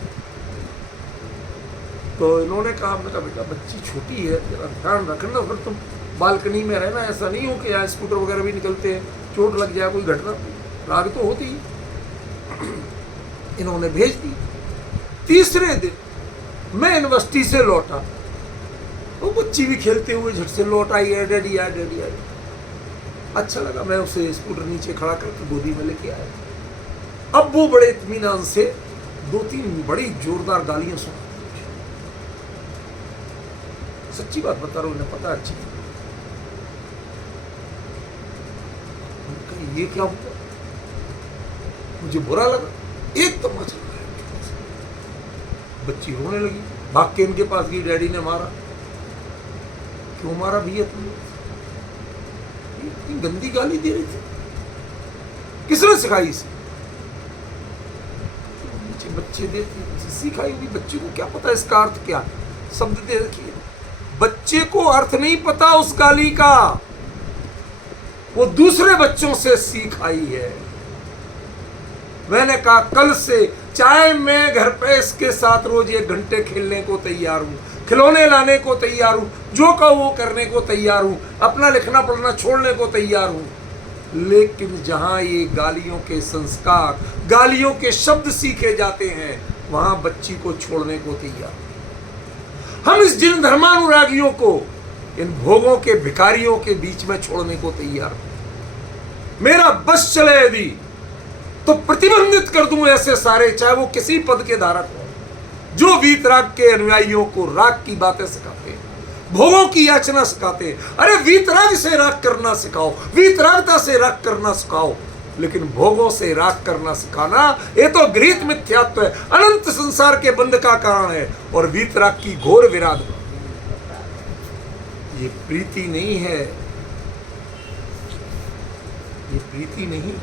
तो इन्होंने कहा, मैंने कहा बेटा बच्ची छोटी है, जरा ध्यान रखना, फिर तुम बालकनी में रहना, ऐसा नहीं हो कि यहाँ स्कूटर वगैरह भी निकलते हैं, चोट लग जाए, कोई घटना, राग तो होती ही। इन्होंने भेज दी। तीसरे दिन मैं यूनिवर्सिटी से लौटा, वो बच्ची भी खेलते हुए झट से लौट आई है, डैडी आए, डैडी आए। अच्छा लगा, मैं उसे स्कूटर नीचे खड़ा करके गोदी में लेके आया। अब वो बड़े इत्मीनान से 2-3 बड़ी जोरदार गालियां सुना। सच्ची बात बता रहा हूं, इन्हें पता अच्छी। ये क्या हुआ? मुझे बुरा लगा, एकदम अच्छा लगा। बच्ची रोने लगी, भाग के इनके पास गई, डैडी ने मारा। क्यों मारा भैया तुमने? इतनी गंदी गाली दे रही थी, किसने सिखाई इसे? बच्चे देते सिखाई हुई, बच्चे को क्या पता इसका अर्थ क्या? शब्द दे रखिए, बच्चे को अर्थ नहीं पता उस गाली का, वो दूसरे बच्चों से सीख आई है। मैंने कहा कल से चाहे मैं घर पे इसके साथ रोज 1 घंटे खेलने को तैयार हूं, खिलौने लाने को तैयार हूं, जो कहो वो करने को तैयार हूं, अपना लिखना पढ़ना छोड़ने को तैयार हूं, लेकिन जहां ये गालियों के संस्कार, गालियों के शब्द सीखे जाते हैं, वहां बच्ची को छोड़ने को तैयार। हम इस जिन धर्मानुरागियों को इन भोगों के भिखारियों के बीच में छोड़ने को तैयार। मेरा बस चले यदि तो प्रतिबंधित कर दूं ऐसे सारे, चाहे वो किसी पद के धारक हो, जो वीतराग के अनुयायियों को राग की बातें सिखाते हैं, भोगों की याचना सिखाते हैं। अरे वीतराग से राग करना सिखाओ, वीतरागता से राग करना सिखाओ, लेकिन भोगों से राग करना सिखाना ये तो गृहीत मिथ्यात्व है, अनंत संसार के बंध का कारण है और वीतराग की घोर विराध। ये प्रीति नहीं है, ये प्रीति नहीं।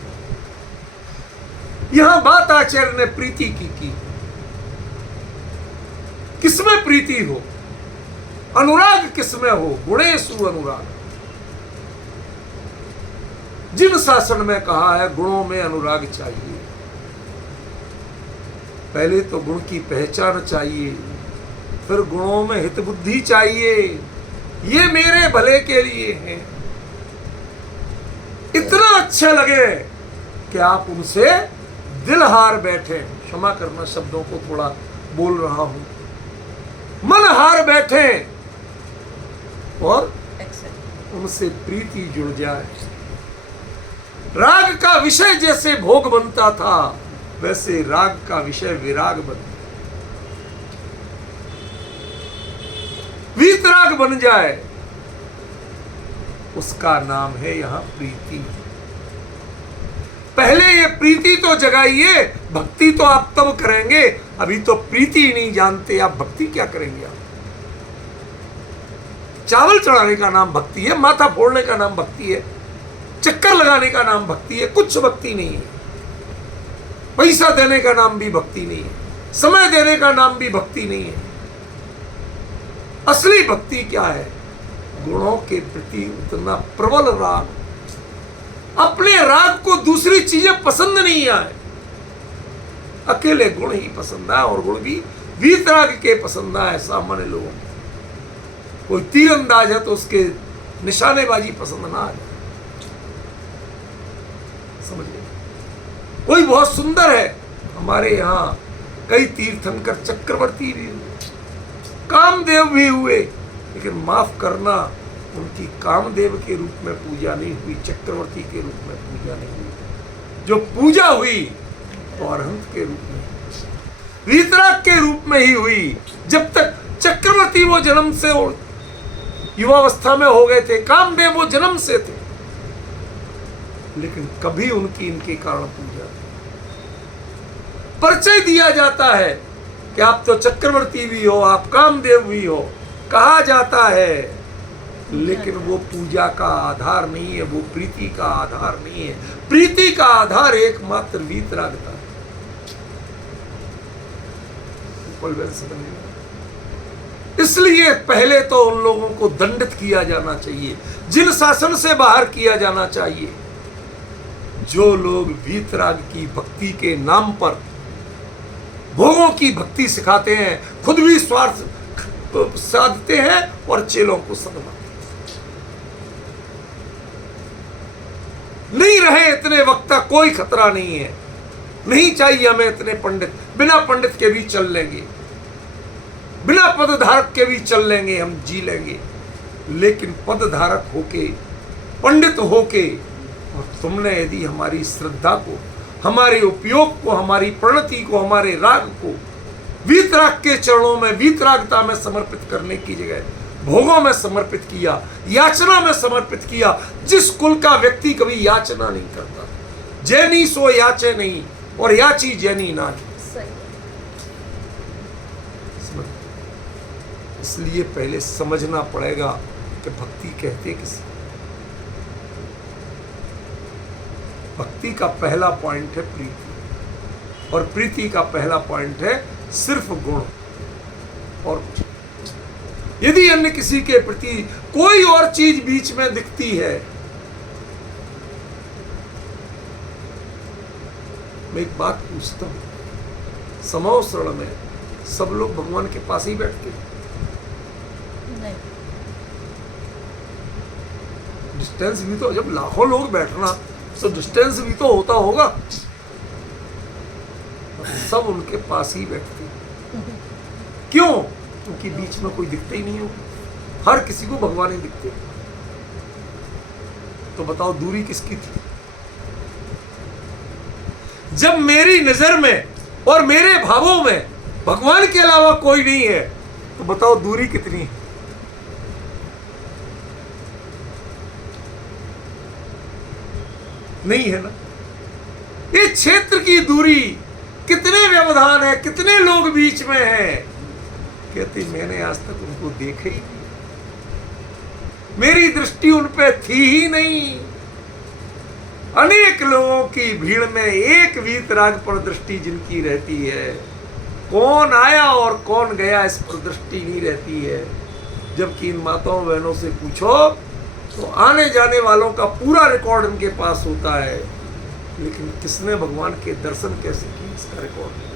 यहां बात आचार्य ने प्रीति की। किसमें प्रीति हो, अनुराग किसमें हो? गुणेषु अनुराग। जिन शासन में कहा है गुणों में अनुराग चाहिए। पहले तो गुण की पहचान चाहिए, फिर गुणों में हित बुद्धि चाहिए, ये मेरे भले के लिए है। इतना अच्छा लगे कि आप उनसे दिल हार बैठे। क्षमा करना शब्दों को थोड़ा बोल रहा हूं, मन हार बैठे और उनसे प्रीति जुड़ जाए। राग का विषय जैसे भोग बनता था, वैसे राग का विषय विराग बनता, वीतराग बन जाए, उसका नाम है यहां प्रीति। पहले ये प्रीति तो जगाइए, भक्ति तो आप तब करेंगे। अभी तो प्रीति नहीं जानते, आप भक्ति क्या करेंगे? आप चावल चढ़ाने का नाम भक्ति है, माथा फोड़ने का नाम भक्ति है, चक्कर लगाने का नाम भक्ति है, कुछ भक्ति नहीं है। पैसा देने का नाम भी भक्ति नहीं है, समय देने का नाम भी भक्ति नहीं है। असली भक्ति क्या है? गुणों के प्रति उतना प्रबल राग, अपने राग को दूसरी चीजें पसंद नहीं आए, अकेले गुण ही पसंद आए, और गुण भी वीतराग के पसंद आए। सामान्य लोगों को कोई तीरंदाज है तो उसके निशानेबाजी पसंद ना आए, समझिए। कोई बहुत सुंदर है, हमारे यहाँ कई तीर्थंकर चक्रवर्ती भी हुए, कामदेव भी हुए, लेकिन माफ करना, उनकी कामदेव के रूप में पूजा नहीं हुई, चक्रवर्ती के रूप में पूजा नहीं हुई। जो पूजा हुई तो अरहंत के रूप में, वीतराग के रूप में ही हुई। जब तक चक्रवर्ती वो जन्म से युवावस्था में हो गए थे, कामदेव वो जन्म से थे, लेकिन कभी उनकी इनके कारण पूजा। परिचय दिया जाता है कि आप तो चक्रवर्ती भी हो, आप कामदेव भी हो, कहा जाता है, लेकिन वो पूजा का आधार नहीं है, वो प्रीति का आधार नहीं है। प्रीति का आधार एकमात्र वीतरागता है। इसलिए पहले तो उन लोगों को दंडित किया जाना चाहिए, जिन शासन से बाहर किया जाना चाहिए, जो लोग वीतराग की भक्ति के नाम पर भोगों की भक्ति सिखाते हैं, खुद भी स्वार्थ साधते हैं और चेलों को सदमाते हैं। नहीं रहे इतने वक्ता, कोई खतरा नहीं है, नहीं चाहिए हमें इतने पंडित, बिना पंडित के भी चल लेंगे, बिना पद धारक के भी चल लेंगे, हम जी लेंगे, लेकिन पद धारक होके, पंडित होके, और तुमने यदि हमारी श्रद्धा को, हमारे उपयोग को, हमारी प्रणति को, हमारे राग को वीतराग के चरणों में, वीतरागता में समर्पित करने की जगह भोगों में समर्पित किया, याचना में समर्पित किया। जिस कुल का व्यक्ति कभी याचना नहीं करता, जैनी सो याचे नहीं और याची जैनी ना। इसलिए पहले समझना पड़ेगा कि भक्ति कहते किसे। भक्ति का पहला पॉइंट है प्रीति, और प्रीति का पहला पॉइंट है सिर्फ गुण। और यदि अन्य किसी के प्रति कोई और चीज बीच में दिखती है, मैं एक बात पूछता हूं, समोसरण में सब लोग भगवान के पास ही बैठते हैं? नहीं। डिस्टेंस भी तो, जब लाखों लोग बैठना तो डिस्टेंस भी तो होता होगा। सब उनके पास ही बैठते हैं। क्यों? क्योंकि बीच में कोई दिखता ही नहीं हो, हर किसी को भगवान ही दिखते। तो बताओ दूरी किसकी थी? जब मेरी नजर में और मेरे भावों में भगवान के अलावा कोई नहीं है, तो बताओ दूरी कितनी है? नहीं है ना। ये क्षेत्र की दूरी, कितने व्यवधान है, कितने लोग बीच में हैं। कहते मैंने आज तक उनको देखा ही नहीं, मेरी दृष्टि उन पे थी ही नहीं। अनेक लोगों की भीड़ में एक वीतराग पर दृष्टि जिनकी रहती है, कौन आया और कौन गया इस पर दृष्टि नहीं रहती है। जबकि इन माताओं बहनों से पूछो तो आने जाने वालों का पूरा रिकॉर्ड इनके पास होता है, लेकिन किसने भगवान के दर्शन कैसे किए इसका रिकॉर्ड नहीं।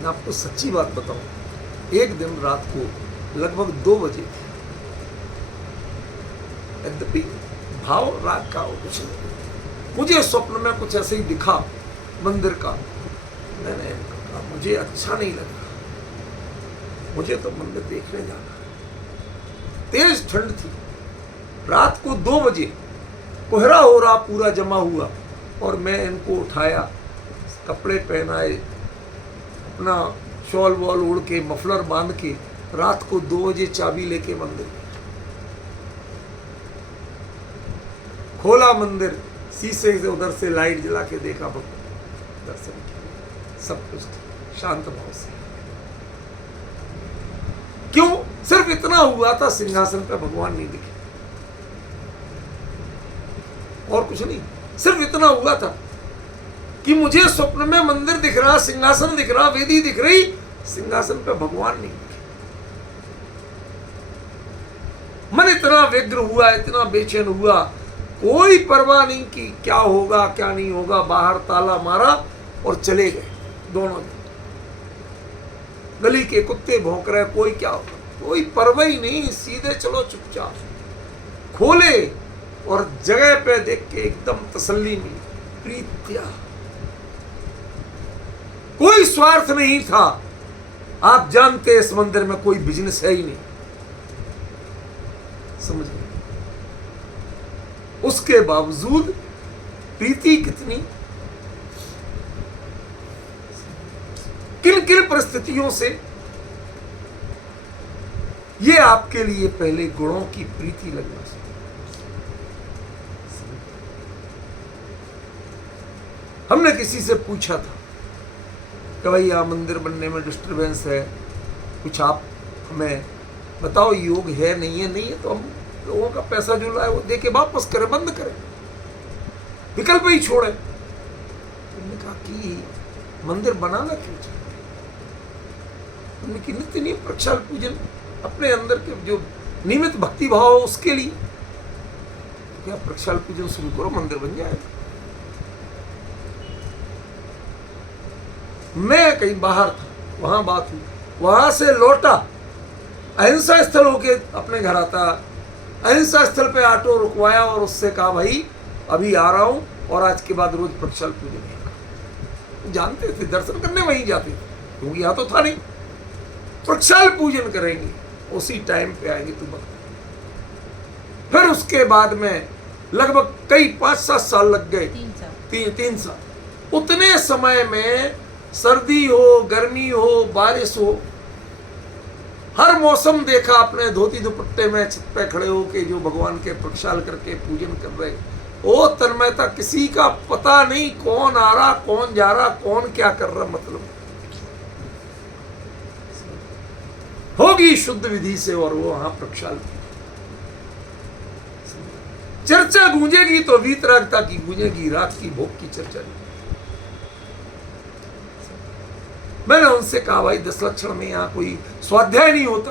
मैं आपको सच्ची बात बताऊं, एक दिन रात को लगभग 2 बजे, यद्यपि भाव राग का हो कुछ नहीं, मुझे स्वप्न में कुछ ऐसे ही दिखा मंदिर का। मैंने कहा मुझे अच्छा नहीं लगा, मुझे तो मंदिर देखने जाना है। तेज ठंड थी, रात को 2 बजे कोहरा हो रहा पूरा जमा हुआ, और मैं इनको उठाया, कपड़े पहनाए, अपना शॉल वॉल ओढ़ के, मफलर बांध के, रात को 2 बजे चाबी लेके मंदिर खोला। मंदिर शीशे से उधर से लाइट जला के देखा, दर्शन किया, सब कुछ शांत भाव से। क्यों? सिर्फ इतना हुआ था, सिंहासन पे भगवान नहीं दिखे, और कुछ नहीं। सिर्फ इतना हुआ था कि मुझे स्वप्न में मंदिर दिख रहा, सिंहासन दिख रहा, वेदी दिख रही, सिंहासन पे भगवान नहीं दिखे। मन इतना व्यग्र हुआ, इतना बेचैन हुआ, कोई परवाह नहीं कि क्या होगा क्या नहीं होगा। बाहर ताला मारा और चले गए दोनों। गली के कुत्ते भौंक रहे, कोई क्या होगा, कोई परवाह ही नहीं, सीधे चलो चुपचाप। खोले और जगह पे देख के एकदम तसल्ली मिली, प्रीत्या। कोई स्वार्थ नहीं था। आप जानते इस मंदिर में कोई बिजनेस है ही नहीं, समझ गए। उसके बावजूद प्रीति कितनी, किन किन परिस्थितियों से। ये आपके लिए पहले गुणों की प्रीति लगना चाहिए। हमने किसी से पूछा था कि भाई यहाँ मंदिर बनने में डिस्टरबेंस है, कुछ आप हमें बताओ, योग है नहीं है? नहीं है तो हम लोगों का पैसा जो लाए वो दे के वापस करें, बंद करें, विकल्प ही छोड़े। हमने कहा कि मंदिर बनाना क्यों चाहिए? हमने कि नित्य नियम प्रक्षाल पूजन, अपने अंदर के जो नियमित भक्ति भाव हो उसके लिए क्या प्रक्षाल पूजन शुरू करो, मंदिर बन जाएगा। मैं कहीं बाहर था, वहां बात हुई, वहां से लौटा, अहिंसा स्थल होके अपने घर आता, अहिंसा स्थल पे ऑटो रुकवाया और उससे कहा भाई अभी आ रहा हूं और आज के बाद रोज प्रक्षाल पूजन नहीं। जानते थे दर्शन करने वहीं जाते थे, क्योंकि यहाँ तो था नहीं। प्रक्षाल पूजन करेंगे, उसी टाइम पे आएंगे तुम। फिर उसके बाद में लगभग कई 5-7 साल लग गए, 3 साल। उतने समय में सर्दी हो, गर्मी हो, बारिश हो, हर मौसम देखा अपने धोती दुपट्टे में छत पे खड़े हो के जो भगवान के प्रक्षाल करके पूजन कर रहे। ओ तन्मयता, किसी का पता नहीं कौन आ रहा, कौन जा रहा, कौन क्या कर रहा, मतलब होगी शुद्ध विधि से, और वो वहां प्रक्षाल की चर्चा गूंजेगी तो वीतरागता की गूंजेगी, राग की भोग की चर्चा नहीं। मैंने उनसे कहा भाई 10 लक्षण में यहाँ कोई स्वाध्याय नहीं होता।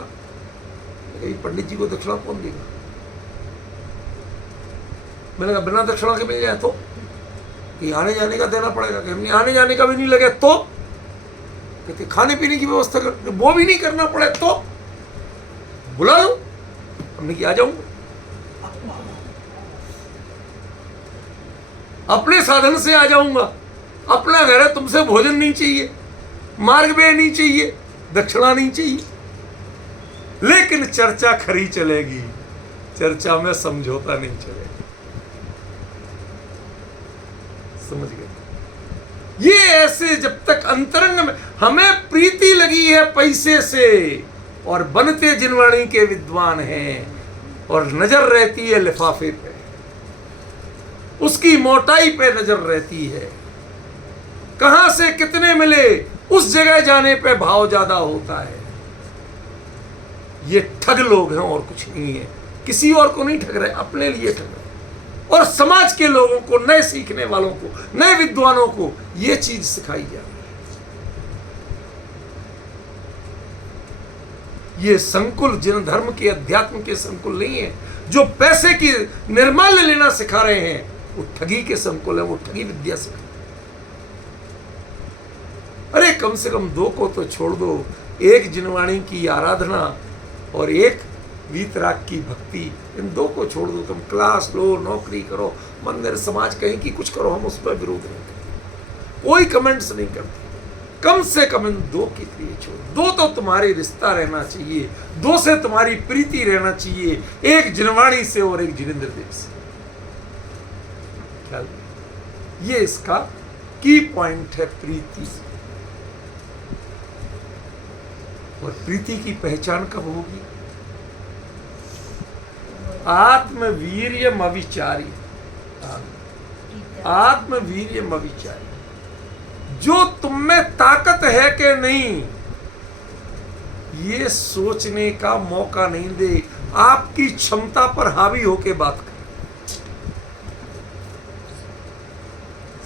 पंडित जी को दक्षिणा कौन देगा? मैंने कहा बिना दक्षिणा के मिल जाए तो कि आने जाने का देना पड़ेगा। कि आने जाने का भी नहीं लगे तो, कहते खाने पीने की व्यवस्था कर, वो भी नहीं करना पड़े तो बुला लो। हमने कि आ जाऊंगा, अपने साधन से आ जाऊंगा, अपना घर है, तुमसे भोजन नहीं चाहिए, मार्ग में नहीं चाहिए, दक्षिणा नहीं चाहिए, लेकिन चर्चा खरी चलेगी, चर्चा में समझौता नहीं चलेगा। समझ गए? ये ऐसे जब तक अंतरंग में हमें प्रीति लगी है पैसे से, और बनते जिनवाणी के विद्वान हैं, और नजर रहती है लिफाफे पे, उसकी मोटाई पे नजर रहती है, कहां से कितने मिले उस जगह जाने पे भाव ज्यादा होता है। ये ठग लोग हैं और कुछ नहीं है, किसी और को नहीं ठग रहे, अपने लिए ठग रहे। और समाज के लोगों को, नए सीखने वालों को, नए विद्वानों को ये चीज सिखाई जा रही है। ये संकुल जिन धर्म के, अध्यात्म के संकुल नहीं है, जो पैसे की निर्माल्य लेना सिखा रहे हैं, वो ठगी के संकुल है, वो ठगी विद्या सिखा। अरे कम से कम 2 को तो छोड़ दो, एक जिनवाणी की आराधना और एक वीतराग की भक्ति, इन 2 को छोड़ दो। तुम क्लास लो, नौकरी करो, मंदिर समाज कहीं की कुछ करो, हम उस पर विरोध नहीं करते, कोई कमेंट्स नहीं करते। कम से कम इन 2 की लिए छोड़ो। 2 तो तुम्हारी रिश्ता रहना चाहिए, 2 से तुम्हारी प्रीति रहना चाहिए, एक जिनवाणी से और एक जिनेंद्र देव से। ख्याल, ये इसका की पॉइंट है, प्रीति। और प्रीति की पहचान कब होगी? आत्मवीर्यम अविचारी, आत्मवीर्यम अविचारी, जो तुम में ताकत है कि नहीं ये सोचने का मौका नहीं दे, आपकी क्षमता पर हावी होके बात कर।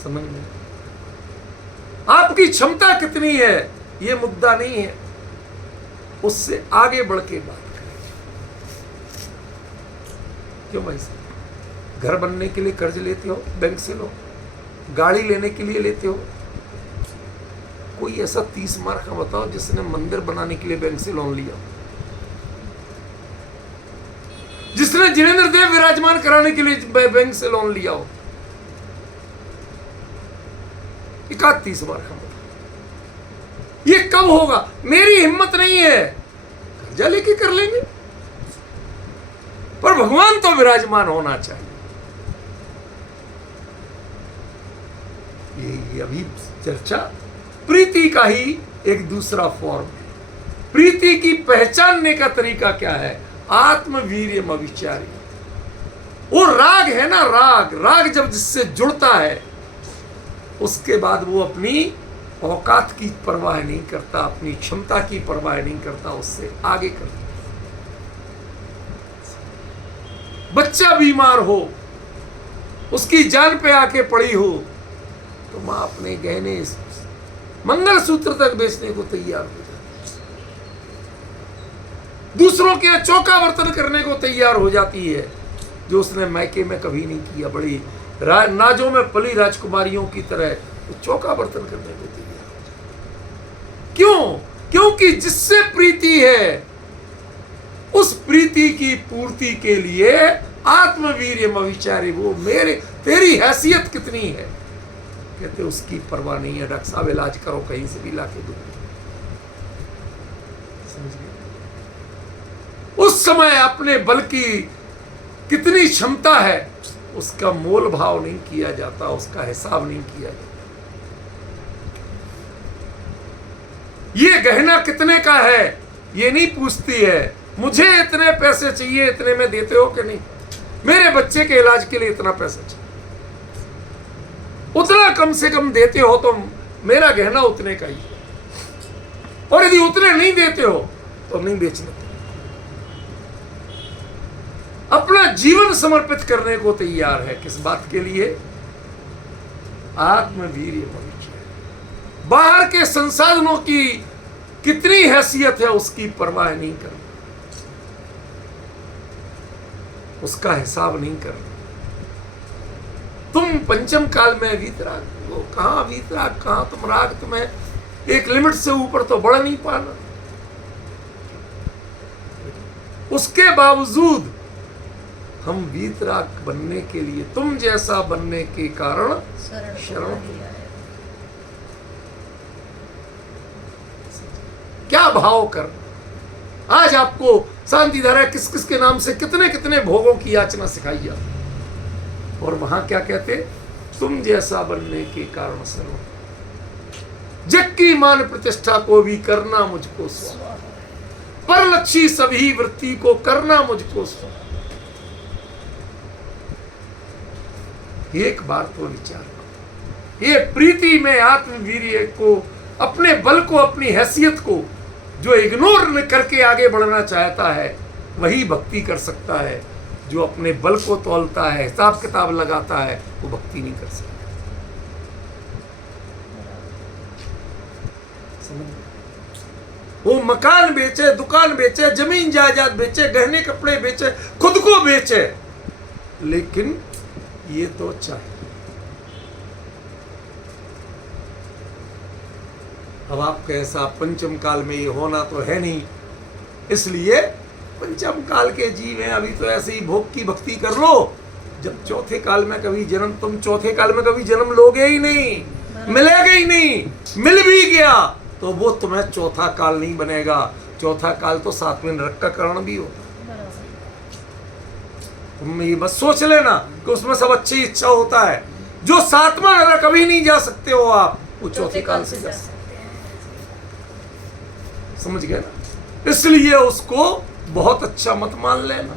समझ में? आपकी क्षमता कितनी है ये मुद्दा नहीं है, उससे आगे बढ़ के बात करें। क्यों भाई साहब? घर बनने के लिए कर्ज लेते हो, बैंक से लो। गाड़ी लेने के लिए लेते हो। कोई ऐसा 30 मार्क का बताओ जिसने मंदिर बनाने के लिए बैंक से लोन लिया, जिसने जिनेंद्र देव विराजमान कराने के लिए बैंक से लोन लिया हो। 31 मार्क का बताओ, ये कब होगा? मेरी हिम्मत नहीं है, कर्जा लेके कर लेंगे, पर भगवान तो विराजमान होना चाहिए। ये अभी चर्चा प्रीति का ही एक दूसरा फॉर्म है। प्रीति की पहचानने का तरीका क्या है? आत्मवीर्यम अविचारी। वो राग है ना, राग, राग जब जिससे जुड़ता है उसके बाद वो अपनी औकात की परवाह नहीं करता, अपनी क्षमता की परवाह नहीं करता, उससे आगे करता। बच्चा बीमार हो, उसकी जान पे आके पड़ी हो, तो मां अपने गहने मंगलसूत्र तक बेचने को तैयार हो जाती है, दूसरों के चौका बर्तन करने को तैयार हो जाती है, जो उसने मैके में कभी नहीं किया। बड़ी नाजों में पली राजकुमारियों की तरह वो चौका बर्तन करने को तैयार हो जाती। क्यों? क्योंकि जिससे प्रीति है उस प्रीति की पूर्ति के लिए आत्मवीर्यम अविचारे, वो मेरे तेरी हैसियत कितनी है? कहते उसकी परवाह नहीं है, डॉक्टर साहब इलाज करो कहीं से भी लाके दो। समझ गए? उस समय अपने बल की कितनी क्षमता है उसका मोल भाव नहीं किया जाता, उसका हिसाब नहीं किया जाता। ये गहना कितने का है ये नहीं पूछती है, मुझे इतने पैसे चाहिए, इतने में देते हो कि नहीं? मेरे बच्चे के इलाज के लिए इतना पैसा चाहिए, उतना कम से कम देते हो तो मेरा गहना उतने का ही है, और यदि उतने नहीं देते हो तो नहीं बेचने। अपना जीवन समर्पित करने को तैयार है, किस बात के लिए? आत्मवीर्य मनुष्य। बाहर के संसाधनों की कितनी हैसियत है उसकी परवाह नहीं करना, उसका हिसाब नहीं करना। तुम पंचम काल में वीतराग, वो कहां वीतराग, कहां तुम राग, तुम्हें एक लिमिट से ऊपर तो बढ़ नहीं पाना। उसके बावजूद हम वीतराग बनने के लिए, तुम जैसा बनने के कारण शरण क्या भाव कर। आज आपको शांति धारा किस किस के नाम से कितने कितने भोगों की याचना सिखाई जाती, और वहां क्या कहते? तुम जैसा बनने के कारण सर्व जग की मान प्रतिष्ठा को भी करना मुझको स्वाहा, परलक्षी सभी वृत्ति को करना मुझको स्वाहा। एक बार तो विचार करो, ये प्रीति में आत्मवीर्य को, अपने बल को, अपनी हैसियत को जो इग्नोर करके आगे बढ़ना चाहता है वही भक्ति कर सकता है। जो अपने बल को तौलता है, हिसाब किताब लगाता है, वो भक्ति नहीं कर सकता। वो मकान बेचे, दुकान बेचे, जमीन जायदाद बेचे, गहने कपड़े बेचे, खुद को बेचे, लेकिन ये तो चाहिए। अब आप कैसा पंचम काल में ये होना तो है नहीं, इसलिए पंचम काल के जीव हैं, अभी तो ऐसे ही भोग की भक्ति कर लो। जब चौथे काल में कभी जन्म, तुम चौथे काल में कभी जन्म लोगे ही नहीं, मिलेगा ही नहीं, मिल भी गया तो वो तुम्हें चौथा काल नहीं बनेगा। चौथा काल तो सातवें नरक का कारण भी होता। तुम ये बस सोच लेना कि उसमें सब अच्छी इच्छा होता है। जो सातवां नरक कभी नहीं जा सकते हो आप, वो चौथे काल से जा सकते। समझ गए ना? इसलिए उसको बहुत अच्छा मत मान लेना।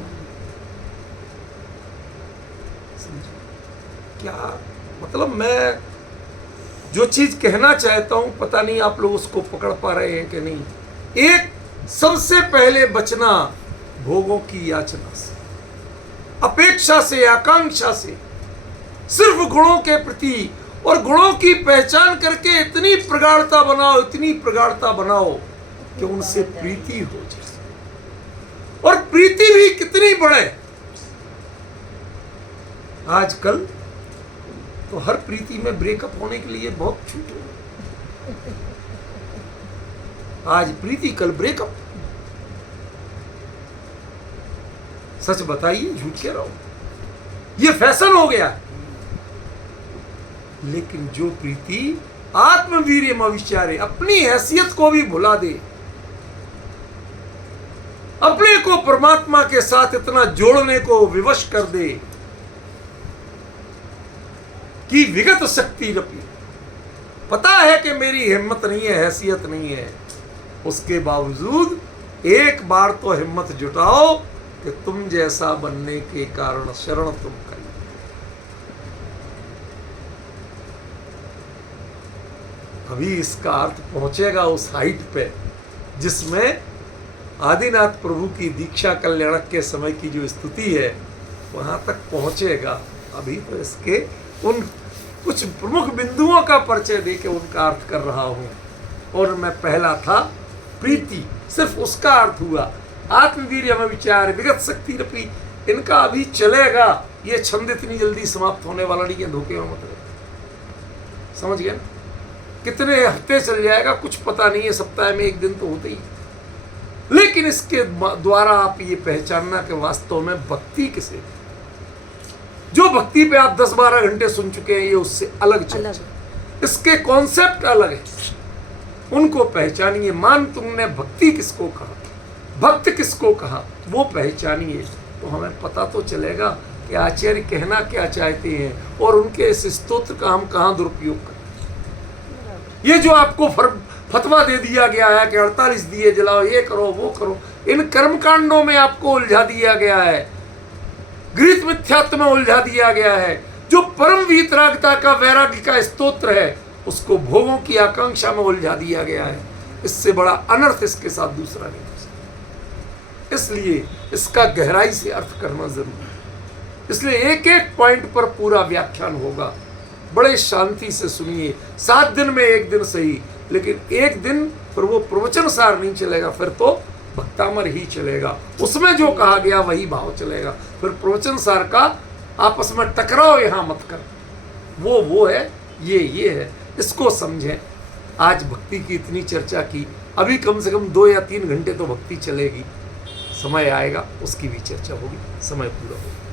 क्या मतलब, मैं जो चीज कहना चाहता हूं, पता नहीं आप लोग उसको पकड़ पा रहे हैं कि नहीं। एक, सबसे पहले बचना भोगों की याचना से, अपेक्षा से, आकांक्षा से, सिर्फ गुणों के प्रति, और गुणों की पहचान करके इतनी प्रगाढ़ता बनाओ, इतनी प्रगाढ़ता बनाओ कि उनसे प्रीति हो जाए। और प्रीति भी कितनी बढ़े। आजकल तो हर प्रीति में ब्रेकअप होने के लिए बहुत छूट है। आज प्रीति, कल ब्रेकअप। सच बताइए, झूठ कह रहा हूं, ये फैशन हो गया। लेकिन जो प्रीति आत्मवीर्य में विचारे, अपनी हैसियत को भी भुला दे, अपने को परमात्मा के साथ इतना जोड़ने को विवश कर दे कि विगत शक्ति रपी, पता है कि मेरी हिम्मत नहीं है, हैसियत नहीं है, उसके बावजूद एक बार तो हिम्मत जुटाओ कि तुम जैसा बनने के कारण शरण तुम कर। अभी इसका अर्थ पहुंचेगा उस हाइट पे जिसमें आदिनाथ प्रभु की दीक्षा कल्याणक के समय की जो स्तुति है वहां तक पहुंचेगा। अभी तो इसके उन कुछ प्रमुख बिंदुओं का परिचय देके उनका अर्थ कर रहा हूं। और मैं पहला था प्रीति, सिर्फ उसका अर्थ हुआ। आत्मवीर्य में विचार, विगत शक्ति रपी, इनका अभी चलेगा। ये छंद इतनी जल्दी समाप्त होने वाला नहीं है, धोखे में मत रहो। समझ गए ना? कितने हफ्ते चल जाएगा कुछ पता नहीं है, सप्ताह में एक दिन तो होते ही। लेकिन इसके द्वारा आप ये पहचानना कि वास्तव में भक्ति किसे, जो भक्ति पे आप 10-12 घंटे सुन चुके हैं ये उससे अलग चीज अलग है। इसके कॉन्सेप्ट अलग है, उनको पहचानिए। मान तुमने भक्ति किसको कहा, भक्त किसको कहा, वो पहचानिए, तो हमें पता तो चलेगा कि आचार्य कहना क्या चाहते हैं और उनके इस स्तोत्र का हम कहाँ दुरुपयोग करें। ये जो आपको फतवा दे दिया गया है कि 48 दिए जलाओ, ये करो वो करो, इन कर्मकांडों में आपको उलझा दिया गया है, गृहीत मिथ्यात्व में उलझा दिया गया है। जो परम वीतरागता का वैराग्य का स्तोत्र है उसको भोगों की आकांक्षा में उलझा दिया गया है। इससे बड़ा अनर्थ इसके साथ दूसरा नहीं हो सकता। इसलिए इसका गहराई से अर्थ करना जरूरी है। इसलिए एक एक पॉइंट पर पूरा व्याख्यान होगा, बड़े शांति से सुनिए। 7 दिन में एक दिन सही, लेकिन एक दिन फिर वो प्रवचन सार नहीं चलेगा, फिर तो भक्तामर ही चलेगा। उसमें जो कहा गया वही भाव चलेगा। फिर प्रवचन सार का आपस में टकराव यहाँ मत कर, वो है, ये है, इसको समझें। आज भक्ति की इतनी चर्चा की, अभी कम से कम 2 या 3 घंटे तो भक्ति चलेगी। समय आएगा उसकी भी चर्चा होगी, समय पूरा होगा।